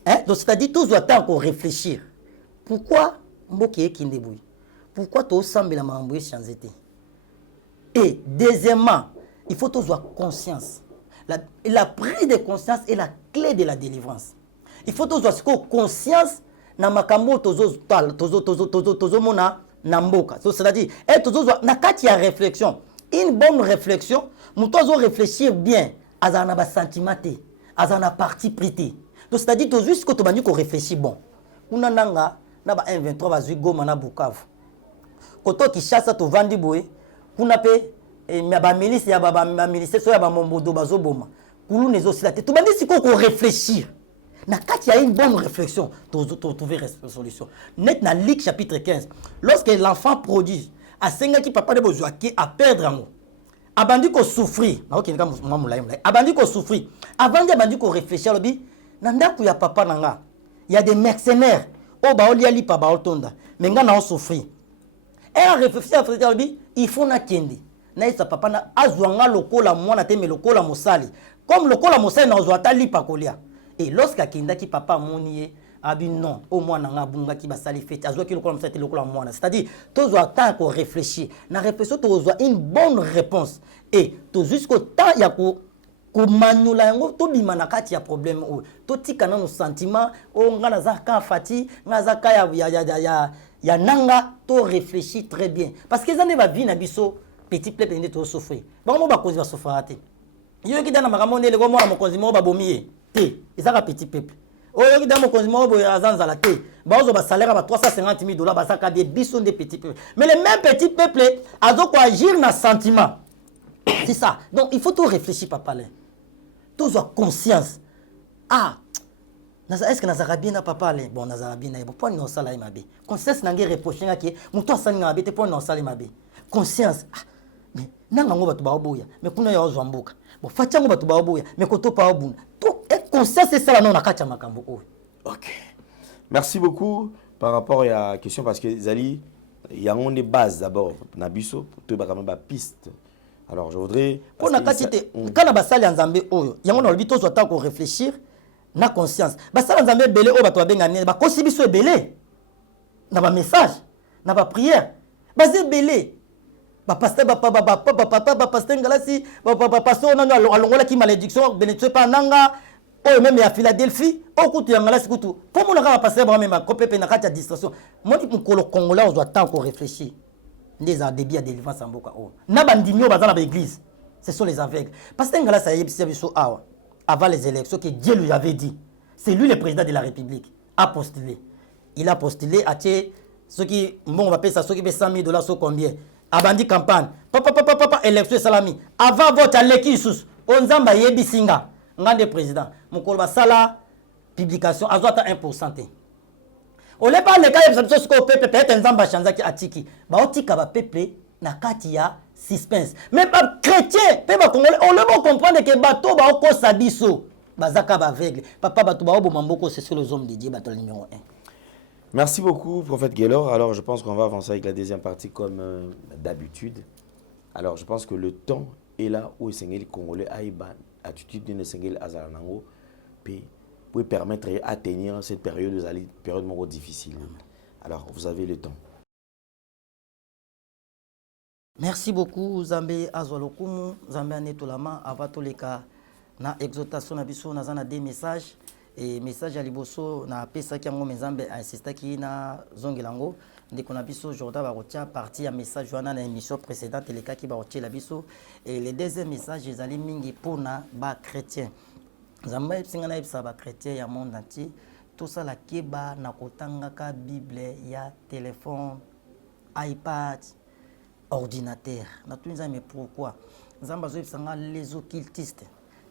Hein? Donc c'est-à-dire tous temps ko réfléchir. Pourquoi mboke ekindeboui? Pourquoi to sambela mambo changer te? Et deuxièmement, il faut tous avoir conscience. La prise de conscience est la clé de la délivrance. Il faut tous avoir conscience na makambo tozo mona na mboka. C'est-à-dire, na kati ya réflexion. Une bonne réflexion, nous devons réfléchir bien à un sentiment, à un parti prité. Donc c'est-à-dire que juste que tu vas réfléchir bon. Kuna nanga na ba 123 bazui goma na Bukavu. Koto Kishasa to vandi boye kuna pe ba milice ya ba milice so ya ba mombodo bazoboma. Kulu nezo silate. Tu bandi siko ko réfléchir. Na kati ya une bonne réflexion, tu trouver une solution. Net na Luc chapitre 15. Lorsque l'enfant prodige a senga ki papa de bozwa ki a perdre en abandi ko souffrir. Na okinga mamulayi. Abandi ko souffrir. Avant de abandi ko réfléchir lobi na ndaku ya papa nanga. Il y a des mercenaires. Oh ba oli ali pa ba otonda. Menga na souffrir. Et en réfléchir à frère lobi, il faut na kende. Na isa papa na azwanga lokola mwana te me lokola mosali. Comme lokola mosali na ozwata li pa kolia. Et lorsqu'à Kindaki papa monier abi non au moins nga bunga ki basali fete azwa ki lokola mosali lokola mwana, c'est-à-dire tous doit temps qu'on réfléchir na réflexion to ozwa une bonne réponse et to jusqu'au temps ya ko manula yango to bima na kati ya problème o to tika na nos sentiments o nga na za ka fati nga za ka ya nanga to réfléchir très bien parce que ça ne va vie na biso petit peuple ne to souffrir ba mo ba cause va souffrir yo ki dana makamone le go mo na mokonzi mo ba bomier te ezaka petit peuple oyo ki dana mokonzi mo boya azanza la te ba ozo ba salaire ba $350,000 ba saka des bisons des petits peuples mais les mêmes petits peuples azo ko agir na sentiment c'est ça donc il faut tout réfléchir papa là tous avoir conscience ah est-ce que nazara bien na papa ale bon nazara bien na pourquoi non sala mabe conscience nange reprocher ngaki muto asali ngabe te pour non sala mabe conscience mais nanga ngo batu baoboya mais kuna ya ozwambuka bon facha ngo batu baoboya mais koto pa obuna to et conscience c'est ça non nakacha makambo o. OK. Merci beaucoup par rapport à la question parce que Zali il y a une base d'abord nabiso to ba quand même ba piste. Alors je voudrais pour nakatite kana basali nzambe oyo yango na lobito zo ta ko réfléchir na conscience basala nzambe belé o bato babengani ba kosi biso belé na ba message na ba prière basé belé ba pasteur ba pasteur ngalasi ba pasteur na alongola ki malédiction bénédiction pa nanga o même ya Philadelphie o kutu ya ngalasi kutu pour mon ka pasteur ba même ko pepe na kati ya distraction moni mukolo congolais on doit tant qu'on réfléchir des a débit à délivrance en boka o na bandimio bazala ba église ce sont les aveugles pasteur ngalasi ayebisa biso awa avant les élections que Dieu lui avait dit. C'est lui le président de la République. A postulé. Il a postulé à ceux qui, bon, on va payer ça, ceux qui paient $100 000, c'est combien? Abandi campagne. Papa, élection salami. Avant vote à l'équisus. On zamba yebi singa. Ngande président. Mon kolba sala, publication, azota 1%. On n'est pas les cas, il y a ce qu'on peut peut-être un zamba chanzaki atiki. Ba otika ba pepe, na katia. Suspense. Même pas chrétien, pas congolais, on le va comprendre que bateau ba oko sabiso, bazaka ba aveugle. Papa bateau ba obo mamboko c'est sur les hommes de Dieu bateau numéro 1. Merci beaucoup prophète Gaylor. Alors je pense qu'on va avancer avec la deuxième partie comme d'habitude. Alors je pense que le temps est là où les Seigneur congolais aïban attitude de Seigneur azalango pour permettre d'atteindre cette période difficile. Alors vous avez le temps. Merci beaucoup Zambé Azwalokumu, Zambé Anetolama, Avatoleka, na exhortation na biso na zana des messages et message à liboso na pesa ki yango mezambe insista ki na zongelango ndeko na biso Jordan barotia partie ya message wana na émission précédente les cas qui barotia la biso et le deuxième message ezali mingi pona ba chrétien. Zambé singana ibsa ba chrétien ya monde entier tout ça la keba na kotanga ka Bible ya téléphone, iPad ordinateur. Mais pourquoi? Les occultistes,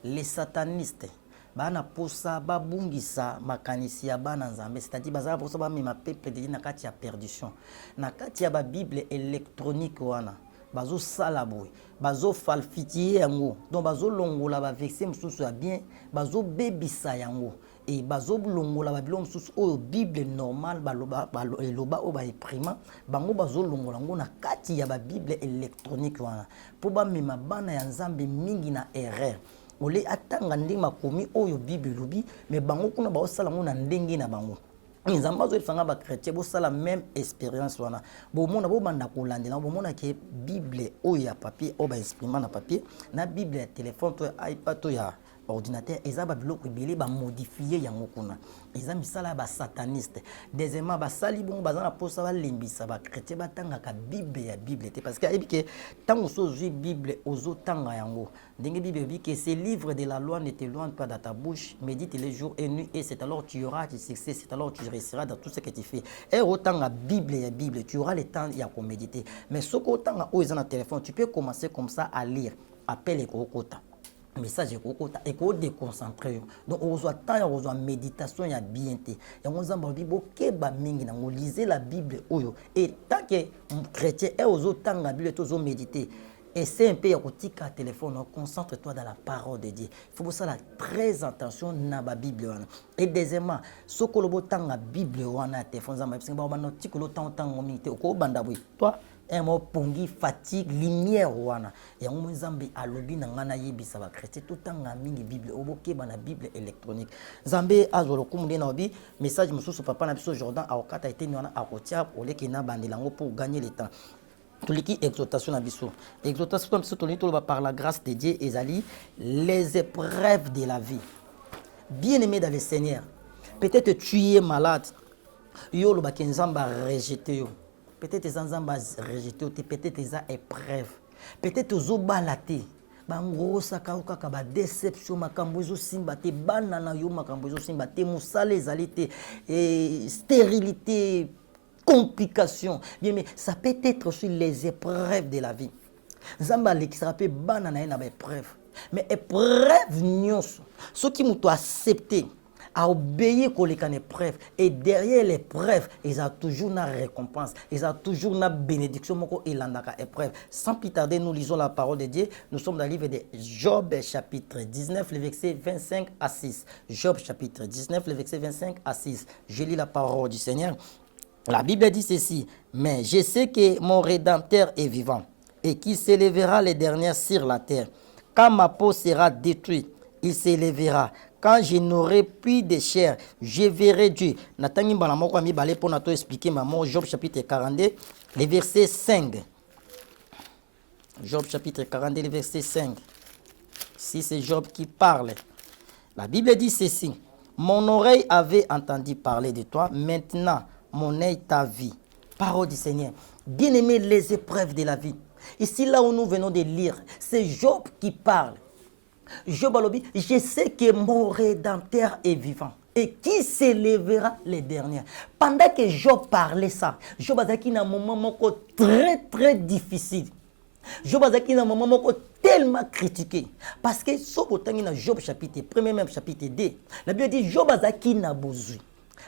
les satanistes, bana posa babungisa makanisi ya bana nzambe, c'est-à-dire bazala posa ba mema peuple de nakati ya perdition. Nakati ya ba Bible électronique wana, bazo sala boy, bazo falsifier yango. Donc bazo longola ba verset mususu ya bien, bazo bebisa yango. Et bazo longola ba bilom susu o Bible normal baloba eloba o ba imprima bango bazo longola ngo na kati ya ba Bible électronique wana po ba mema bana ya nzambe mingi na erreur ole atanga ndenge makomi oyo Bible lobi mais bango kuna ba osala ngo na ndenge na bango nzamba zo fanga ba chrétien bo sala même expérience wana bo mona bo banda ko landela bo mona ke Bible oyo ya papier o ba exprima na papier na Bible ya téléphone to iPad to ya ordinateur ezaba biloko ebele ba modifier yango kuna eza misala ba sataniste deuxièmement ba sali bon bazana posa ba limbisa ba chrétien batanga ka Bible ya Bible te parce que ebike tango sozui Bible ozo tanga yango ndenge Bible dit que ces livres de la loi ne t'éloignent pas dans ta bouche médite les jours et nuit et c'est alors tu auras du succès c'est alors tu réussiras dans tout ce que tu fais et autant la Bible ya Bible tu auras le temps ya ko méditer mais ce qu'autant o ezana téléphone tu peux commencer comme ça à lire appelle ekokota message ekokota eko déconcentrer donc ozo temps ozo méditation ya bien te yango nzamba bibo keba mingi na lisez la Bible oyo et tant que chrétien et ozo tanga Bible tozo méditer et c'est un peu ya kotika téléphone concentre-toi dans la parole de Dieu il faut ça la très attention na ba Bible wana et deuxièmement sokolobo tanga Bible wana téléphone nzamba bisinga ba no tikolo tango mingi te ko banda boy toi un mot pongi fatigue lumière wana yango nzambe alobi na ngana yebisa ba chrétien tout tanga mingi Bible oboke bana Bible électronique nzambe azolo kumde na obi message mususu papa na biso Jordan akota été wana akotia oleki na bandelango pour gagner le temps toliki exhortation na biso exhortation na biso tolito par la grâce de Dieu ezali les épreuves de la vie bien aimé dans le Seigneur peut-être tu es malade yo lo ba kenzamba rejeté yo peut-être les ensembles rejetés, peut-être les épreuves, peut-être aux obalatés, bango sakauka kaba déception makambozo simbate banana yo makambozo simbate musale zalité et stérilité, complications. Bien mais ça peut être sur les épreuves de la vie. Zamba l'extraper banana na épreuve. Mais épreuve nyonso, ceux qui m'ont accepté a obéi qu'on les épreuve. Et derrière l'épreuve, ils ont toujours une récompense. Ils ont toujours une bénédiction et l'épreuve. Sans plus tarder, nous lisons la parole de Dieu. Nous sommes dans le livre de Job, chapitre 19, le verset 25 à 6. Job, chapitre 19, le verset 25 à 6. Je lis la parole du Seigneur. La Bible dit ceci. Mais je sais que mon Rédempteur est vivant et qu'il s'élèvera les derniers sur la terre. Quand ma peau sera détruite, il s'élèvera. Quand je n'aurai plus de chair, je verrai Dieu. Nathan Balamoko a mis balai pour nous expliquer maman. Job chapitre 42, le verset 5. Job chapitre 42, le verset 5. Si c'est Job qui parle. La Bible dit ceci. Mon oreille avait entendu parler de toi. Maintenant, mon œil t'a vu. Parole du Seigneur. Bien-aimés, les épreuves de la vie. Ici, là où nous venons de lire, c'est Job qui parle. Job alobi, je sais que mon Rédempteur est vivant et qui s'élèvera les derniers. Pendant que Job parlait ça, Job a eu un moment très très difficile. Job a eu un moment tellement critiqué. Parce que si vous avez Job chapitre 1, même chapitre 2, la Bible dit Job a eu un besoin.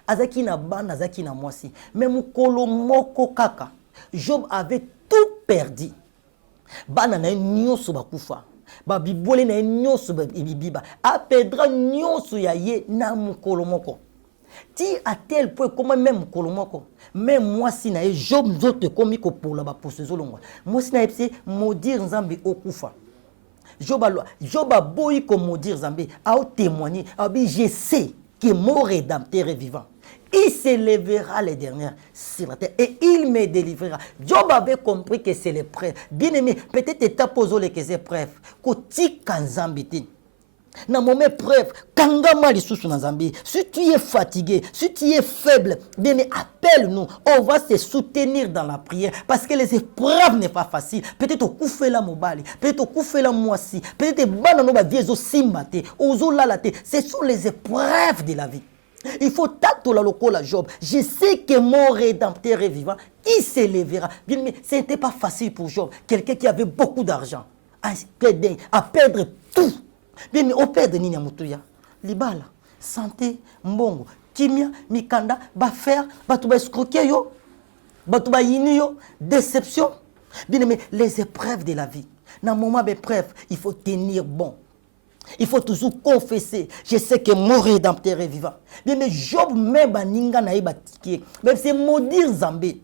Azaki na ban, azaki na mwasi. Mais mukolo moko kaka. Job avait tout perdu. Bana na nyoso bakufa. Ba bibole na nyoso bibiba. A pedra nyoso ya ye na mukolo moko. Ti à tel point comment même mukolo moko. Même mwasi na Job nzote komi ko pour la ba posezo longwa. Mwasi na epsi maudire Nzambe okufa. Job a boyi ko maudire Nzambe. A témoigner. A bi je sais que mon Rédempteur est vivant. Il s'élèvera les dernières sur la terre et il me délivrera. Job avait compris que c'est l'épreuve. Bien aimé, peut-être tu as posé les épreuves. Koti kanzambiti. Dans mon épreuve, kangama lisusu nazambi. Si tu es fatigué, si tu es faible, bien aimé, appelle-nous. On va se soutenir dans la prière parce que les épreuves n'est pas facile. Peut-être au coup la mobali, peut-être au coup la moisi, peut-être banano ba viezo simbate, ozo lalate. Ce sont les épreuves de la vie. Il faut tato la lokola Job. Je sais que mon Rédempteur est vivant. Il s'élèvera. Bien, mais ce n'était pas facile pour Job. Quelqu'un qui avait beaucoup d'argent. À perdre tout. Bien, mais on perd nini mutuya. Libala, santé, mbongo, kimia, mikanda, bafer, batuba escroquer yo, batuba yini yo, déception. Bien, mais les épreuves de la vie. Dans le moment d'épreuve, il faut tenir bon. Il faut toujours confesser. Je sais que mon Rédempteur est vivant. Bien, mais Job même baninga na ibatiki. Même c'est maudire Zambé.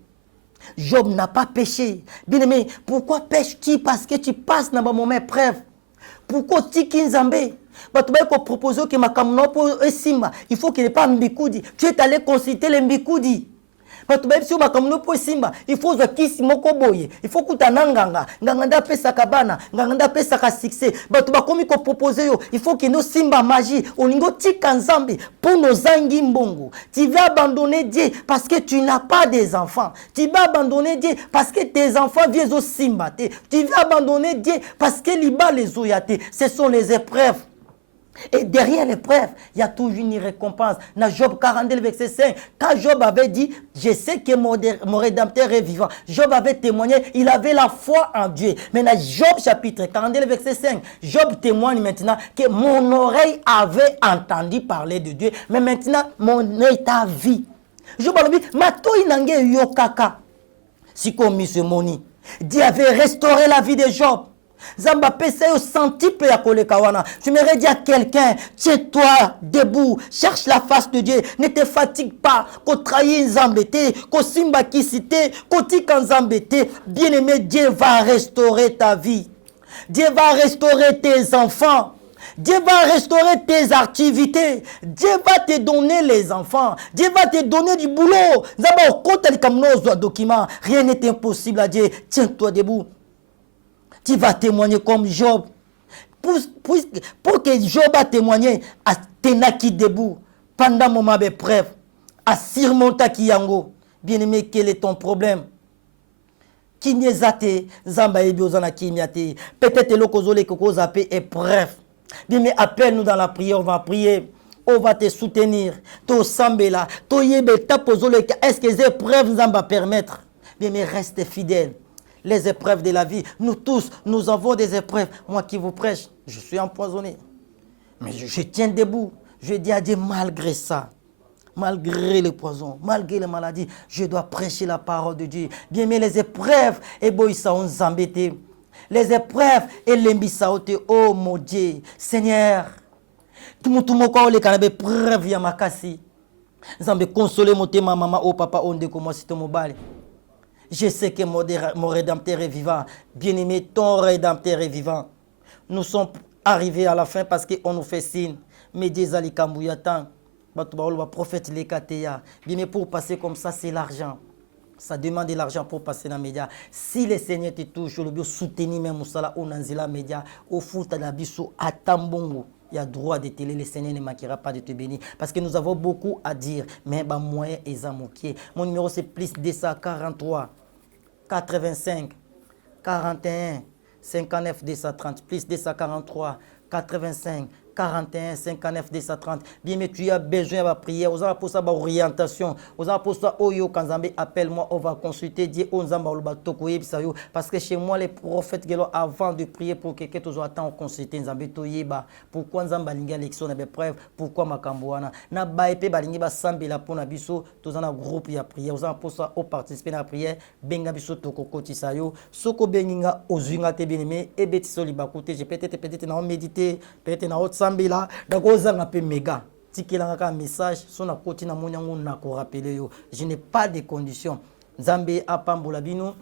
Job n'a pas péché. Bien, mais pourquoi pêches-tu? Parce que tu passes dans mon moment épreuve. Pourquoi tu kin Zambé? Tu vas proposer que ma kamnopo esimba. Il faut qu'il n'y ait pas mbikoudi. Tu es allé consulter les mbikoudi. Il faut que moko boye. Il faut que tu nganga nganga pesa kabana nganga pesa ka succès. Batu ba komi ko proposer yo. Il faut que nos simba magie olingo tika nzambe pour nos zangi mbongo. Tu vas abandonner Dieu parce que tu n'as pas des enfants. Tu vas abandonner Dieu parce que tes enfants viennent au simba. Tu vas abandonner Dieu parce que liba les oyate. Ce sont les épreuves. Et derrière l'épreuve, il y a toujours une récompense. Dans Job 42, verset 5, quand Job avait dit, je sais que mon Rédempteur est vivant, Job avait témoigné, il avait la foi en Dieu. Mais dans Job chapitre 42, verset 5, Job témoigne maintenant que mon oreille avait entendu parler de Dieu, mais maintenant mon œil t'a vu. Job a dit, mato inange yokaka. Si comme ce moni, Dieu avait restauré la vie de Job. Zamba pesa yo senti pe ya koleka wana. J'aimerais dire à quelqu'un, tiens-toi debout, cherche la face de Dieu, ne te fatigue pas, ko trahir Zambete, ko simba kisite, ko tika Zambete. Bien-aimé, Dieu va restaurer ta vie. Dieu va restaurer tes enfants. Dieu va restaurer tes activités. Dieu va te donner les enfants. Dieu va te donner du boulot. Zamba okota likamnozo document. Rien n'est impossible à Dieu. Tiens-toi debout. Tu vas témoigner comme Job. Pour que Job a témoigné à Tenaki debout pendant mon moment d'épreuve, à surmonter Kiyango. Bien-aimé, quel est ton problème? Kinyezate, Zamba ebiozana kimiate. Peut-être le kozole koko zape épreuve. Bien-aimé, appelle-nous dans la prière, on va prier. On va te soutenir. To sambela, to yebe tapozole. Est-ce que les épreuves nous vont permettre? Bien-aimé, reste fidèle. Les épreuves de la vie. Nous tous, nous avons des épreuves. Moi qui vous prêche, je suis empoisonné. Mais je tiens debout. Je dis à Dieu, malgré ça, malgré le poison, malgré les maladies, je dois prêcher la parole de Dieu. Bien, mais les épreuves, et boïsa on zambete. Les épreuves, et l'embisaote, oh mon Dieu, Seigneur, tout le monde les canabé preuve ya makasi. Zambe consoler mon thé, ma maman, oh papa, on décommence c'est mon bal. Je sais que mon rédempteur est vivant. Bien-aimé, ton rédempteur est vivant. Nous sommes arrivés à la fin parce qu'on nous fait signe. Mais Dieu Ali Kambouyatan. Prophète Lekateya. Bien, mais pour passer comme ça, c'est l'argent. Ça demande de l'argent pour passer dans les médias. Si le Seigneur te touche, le bio soutenir même Moussala ou Nanzila Média, au foot à la biso à Tambongo, il y a droit de télé, le Seigneur ne manquera pas de te bénir. Parce que nous avons beaucoup à dire, mais bah moyen est amoqué. Mon numéro c'est plus 243 85 41 59 230 plus 243 85 41 59 230. Bien, mais tu as besoin de prier. Vous avez pour ça orientation. Vous avez pour ça Oyo Kanzambe appelle-moi. On va consulter Dieu. Parce que chez moi les prophètes avant de prier pour quelqu'un toujours attend consulter Nzambe Toyeba. Pourquoi Nzamba linga l'élection na preuve? Pourquoi Makamboana na baepe balingi ba sambela pona biso tous en groupe ya prière. Vous avez pour ça au participer na prière benga biso tokokoti sayo. Soko beninga ozuinga te bien-aimé et betiso libakoute. J'ai peut-être na méditer, peut-être na autre Sambila, d'accord, peu méga. Si il y a un message, son côté na monyango na ko rappeler yo. Je n'ai pas de conditions. Zambé a pambola bino.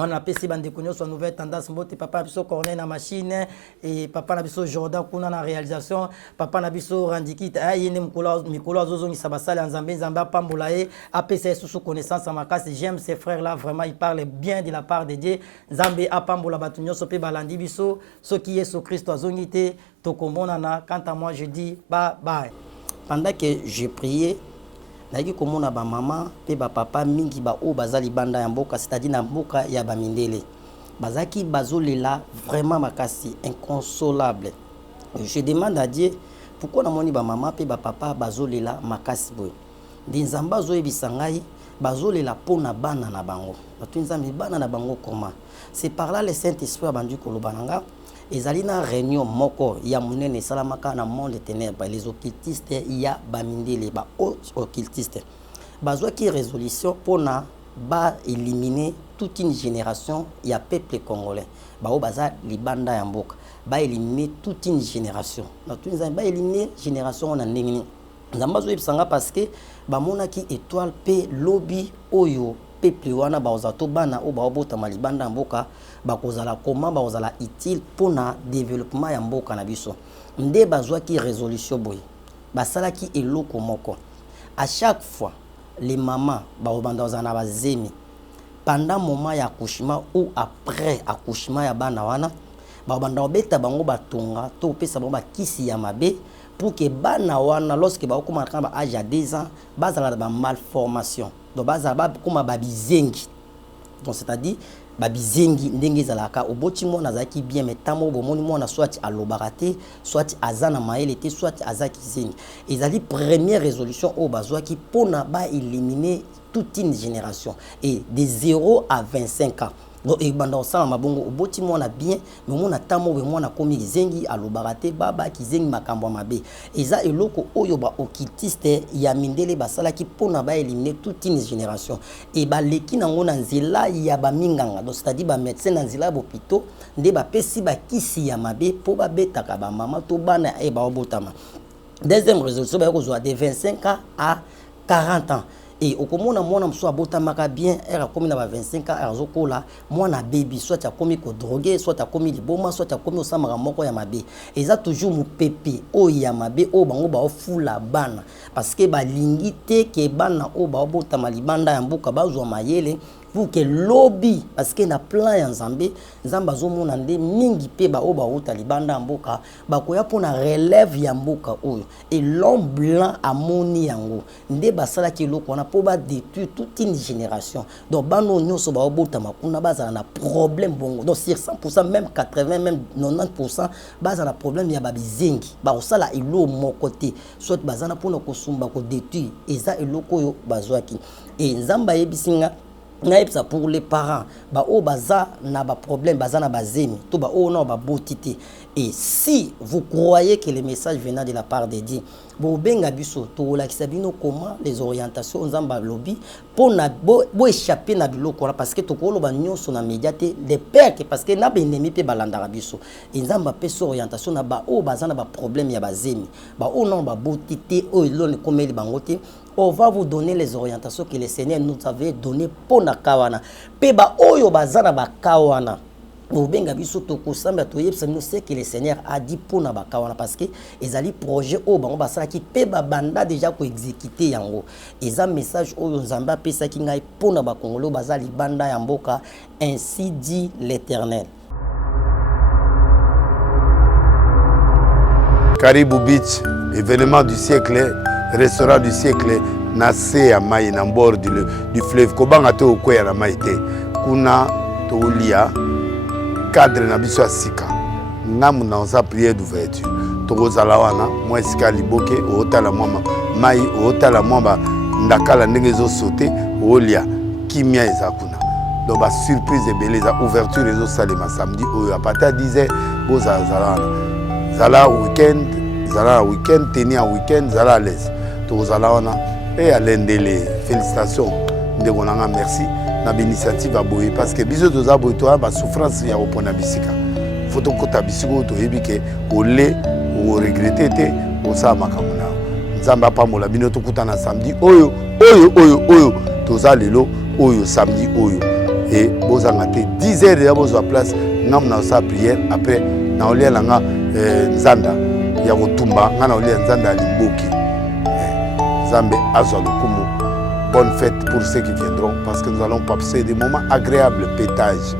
On a PC bande connu sur nouvelle tendance mbote papa biso corner na machine et papa na biso Jordan kuna na réalisation papa na biso randiki ayene mikolo azozo ngisa basala nzambe nzambe pambola e APC sous connaissance à ma casse. J'aime ces frères là vraiment, ils parlent bien de la part de Dieu. Nzambe a pambola batunyo sope balandi biso ce qui est sur Christ azongité tokomonana. Quant à moi je dis bye bye. Pendant que j'ai prié naiki komona ba maman pe ba papa mingi ba o bazali banda ya mboka, c'est-à-dire na mboka ya ba mindele bazaki bazolela vraiment makasi inconsolable. Je demande à Dieu pourquoi na moni ba maman pe ba papa bazolela makasi boy ndi nzamba zo yebisa ngai bazolela pona bana na bango batu nzambi bana na bango comment. C'est par là le Saint-Esprit a bandu koloba nanga ezali na réunion moko ya munene salamaka na monde de ténèbres les occultistes ya bamindele ba occultistes bazwa ki résolution pona ba éliminer toute une génération ya peuple congolais ba o baza libanda ya mboka ba éliminer toute une génération na tout nzambe ba éliminer génération na ndenge nzamba zo yebisanga parce que ba monaki étoile pe lobby oyo peuple wana ba ozato bana o ba obota malibanda ya mboka bakozala comment bakozala utile pona développement ya mboka na biso nde bazwa ki résolution boy basala ki eloko moko à chaque fois les mamans baobanda ozana bazemi pendant moment ya accouchement ou après accouchement ya bana wana baobanda obeta bango batonga to pesa bango bakisi ya mabe pour que bana wana lorsque bakoma ba âge à 2 ans bazala ba malformation donc bazala ba koma babizengi donc c'est-à-dire babizengi ndenge zalaka oboti mona zaki bien mais tamo bomoni mona soit alobarate soit azana maelete soit azaki zengi ezali première résolution au bazwaki pona ba éliminer toute une génération et de 0 à 25 ans. Donc et banda osala mabongo oboti mona bien mais mona tamo be mona komi zengi alobarate baba ki zengi makambo mabe eza eloko oyo ba occultiste ya mindele basala ki pona ba éliminer toute une génération et ba leki nango na nzela ya ba minganga donc c'est-à-dire ba médecin na nzela bopito nde ba pesi ba kisi ya mabe po ba betaka ba mama to bana e ba obotama. Deuxième résolution ba ko zo de 25 ans à 40 ans. Et au komona mwana mso abota maka bien era komi na ba 25 ans azokola mwana baby soit a komi ko droguer soit a komi liboma soit a komi osama moko ya mabe eza toujours mu pepe o ya mabe o bango ba ofula bana parce que ba lingi te ke bana o ba obota malibanda ya mbuka bazwa mayele pour que lobby parce que na plan ya nzambe nzamba zo mona nde mingi pe ba o ba ota libanda ya mbuka ba koya pona relève ya mbuka oyo et l'homme blanc amoni yango nde basala ki loko na po ba détruire toute une génération donc bano nyoso ba obota makuna baza na problème bongo donc sur 100% même 80 même 90% baza na problème ya babizengi ba osala ilo moko te soit bazana pona kosumba ko détruire eza eloko yo bazwaki et nzamba yebisinga ça pour les parents ba o baza na ba problème baza na bazemi to ba o na ba botité. Et si vous croyez que les messages venant de la part de Dieu, vous benga biso to la kisabino comment les orientations nzamba lobby pour na bo échapper na biloko parce que to ko ba nyonso na médiaté des pères parce que na ennemi pe balanda biso nzamba pe so orientation na ba o baza na ba problème ya bazemi ba o na ba botité o ilone comme les bangote. On va vous donner les orientations que le Seigneur nous avait données pour na kawana. Peba oyo bazana ba kawana. Obenga biso toko samba toyeb samino c'est que le Seigneur a dit pour na ba kawana parce que ezali projet o bango basala ki peba banda déjà ko exécuter yango. Eza message oyo nzamba pesa ki ngai pour na ba kongolo bazali banda ya mboka ainsi dit l'Éternel. Caribou Beach, événement du siècle, restaurant du siècle, Nassé à Maï, en bord du fleuve. Kobanga te okoya na maïté. Kuna tolia cadre na biso asika. Ngamu na sa prière d'ouverture. Toko zalawana, moi sika liboke, otala mama, Maï, otala mama, ndakala ndenge zo sauter, olia, kimia ezakuna. Donc ba surprise et belle, la ouverture les salima samedi à partir de 10h, bo zalawana. Zala week-end, tenir un week-end, zala à l'aise. Toko zalawana. Et à l'endele, félicitations, merci. Na initiative à boyer parce que biso to za boyer to ba souffrance ya opona bisika. Faut to kota bisiko to yebike olé ou regretter te o sa makamuna. Nzamba pa mola bino to kutana samedi oyo to za lelo oyo samedi oyo et bozanga te 10h déjà bozo place ngam na sa prière après na olia langa nzanda ya kotumba ngana olia nzanda liboki. Zambé Azalokumu. Bonne fête pour ceux qui viendront parce que nous allons passer des moments agréables, pétage.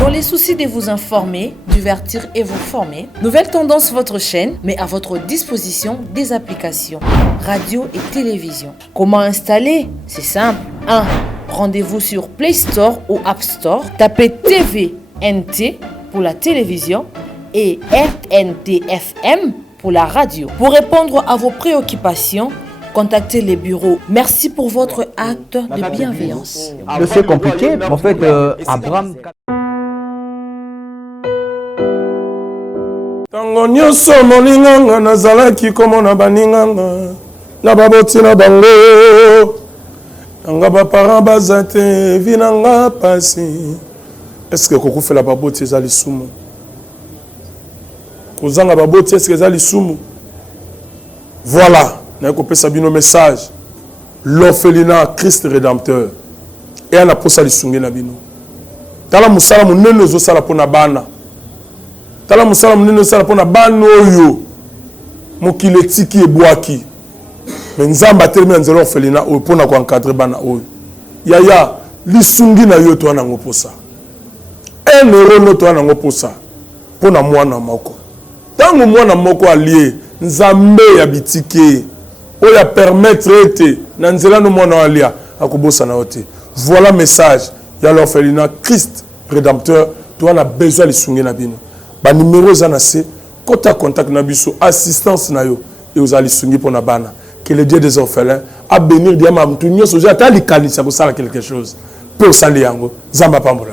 Dans les soucis de vous informer, divertir et vous former, Nouvelle Tendance, votre chaîne, met à votre disposition des applications, radio et télévision. Comment installer? C'est simple. 1. Rendez-vous sur Play Store ou App Store. Tapez TVNT pour la télévision et RNTFM pour la radio. Pour répondre à vos préoccupations, contactez les bureaux. Merci pour votre acte de bienveillance. C'est compliqué, mais en fait, Abraham... Tango nyonso moninganga nazalaki komona baninganga na baboti na bango nanga baparent baza te vinanga pasi. Est-ce que kokufela baboti ezali sumu? Kozanga baboti est-ce que ezali sumu? Voilà, na kopesa bino message. L'orphelinat Christ rédempteur. Et ana posa lisungi na bino. Tala musala munene zo sala pona bana. Tala musala munene sala pona bana oyo. Mokile tiki ebwaki. Mais nzamba termine nzelo orphelinat oyo pona ko encadrer bana oyo. Yaya lisungi na yo to ana ngoposa. 1 euro no to ana ngoposa. Pona mwana moko. Tango mwana moko allié nzambe ya bitike oya permettre ete na nzela no mwana alia akobosa na ote. Voilà message ya l'orphelinat Christ rédempteur. Tu as besoin de sungi na bino. Ba numéro za na se kota contact na biso assistance na yo et aux ali sungi pona bana. Que le Dieu des orphelins a bénir diama mtu nyoso ja ta likanisa ko sala quelque chose. Pe osali yango zamba pambola.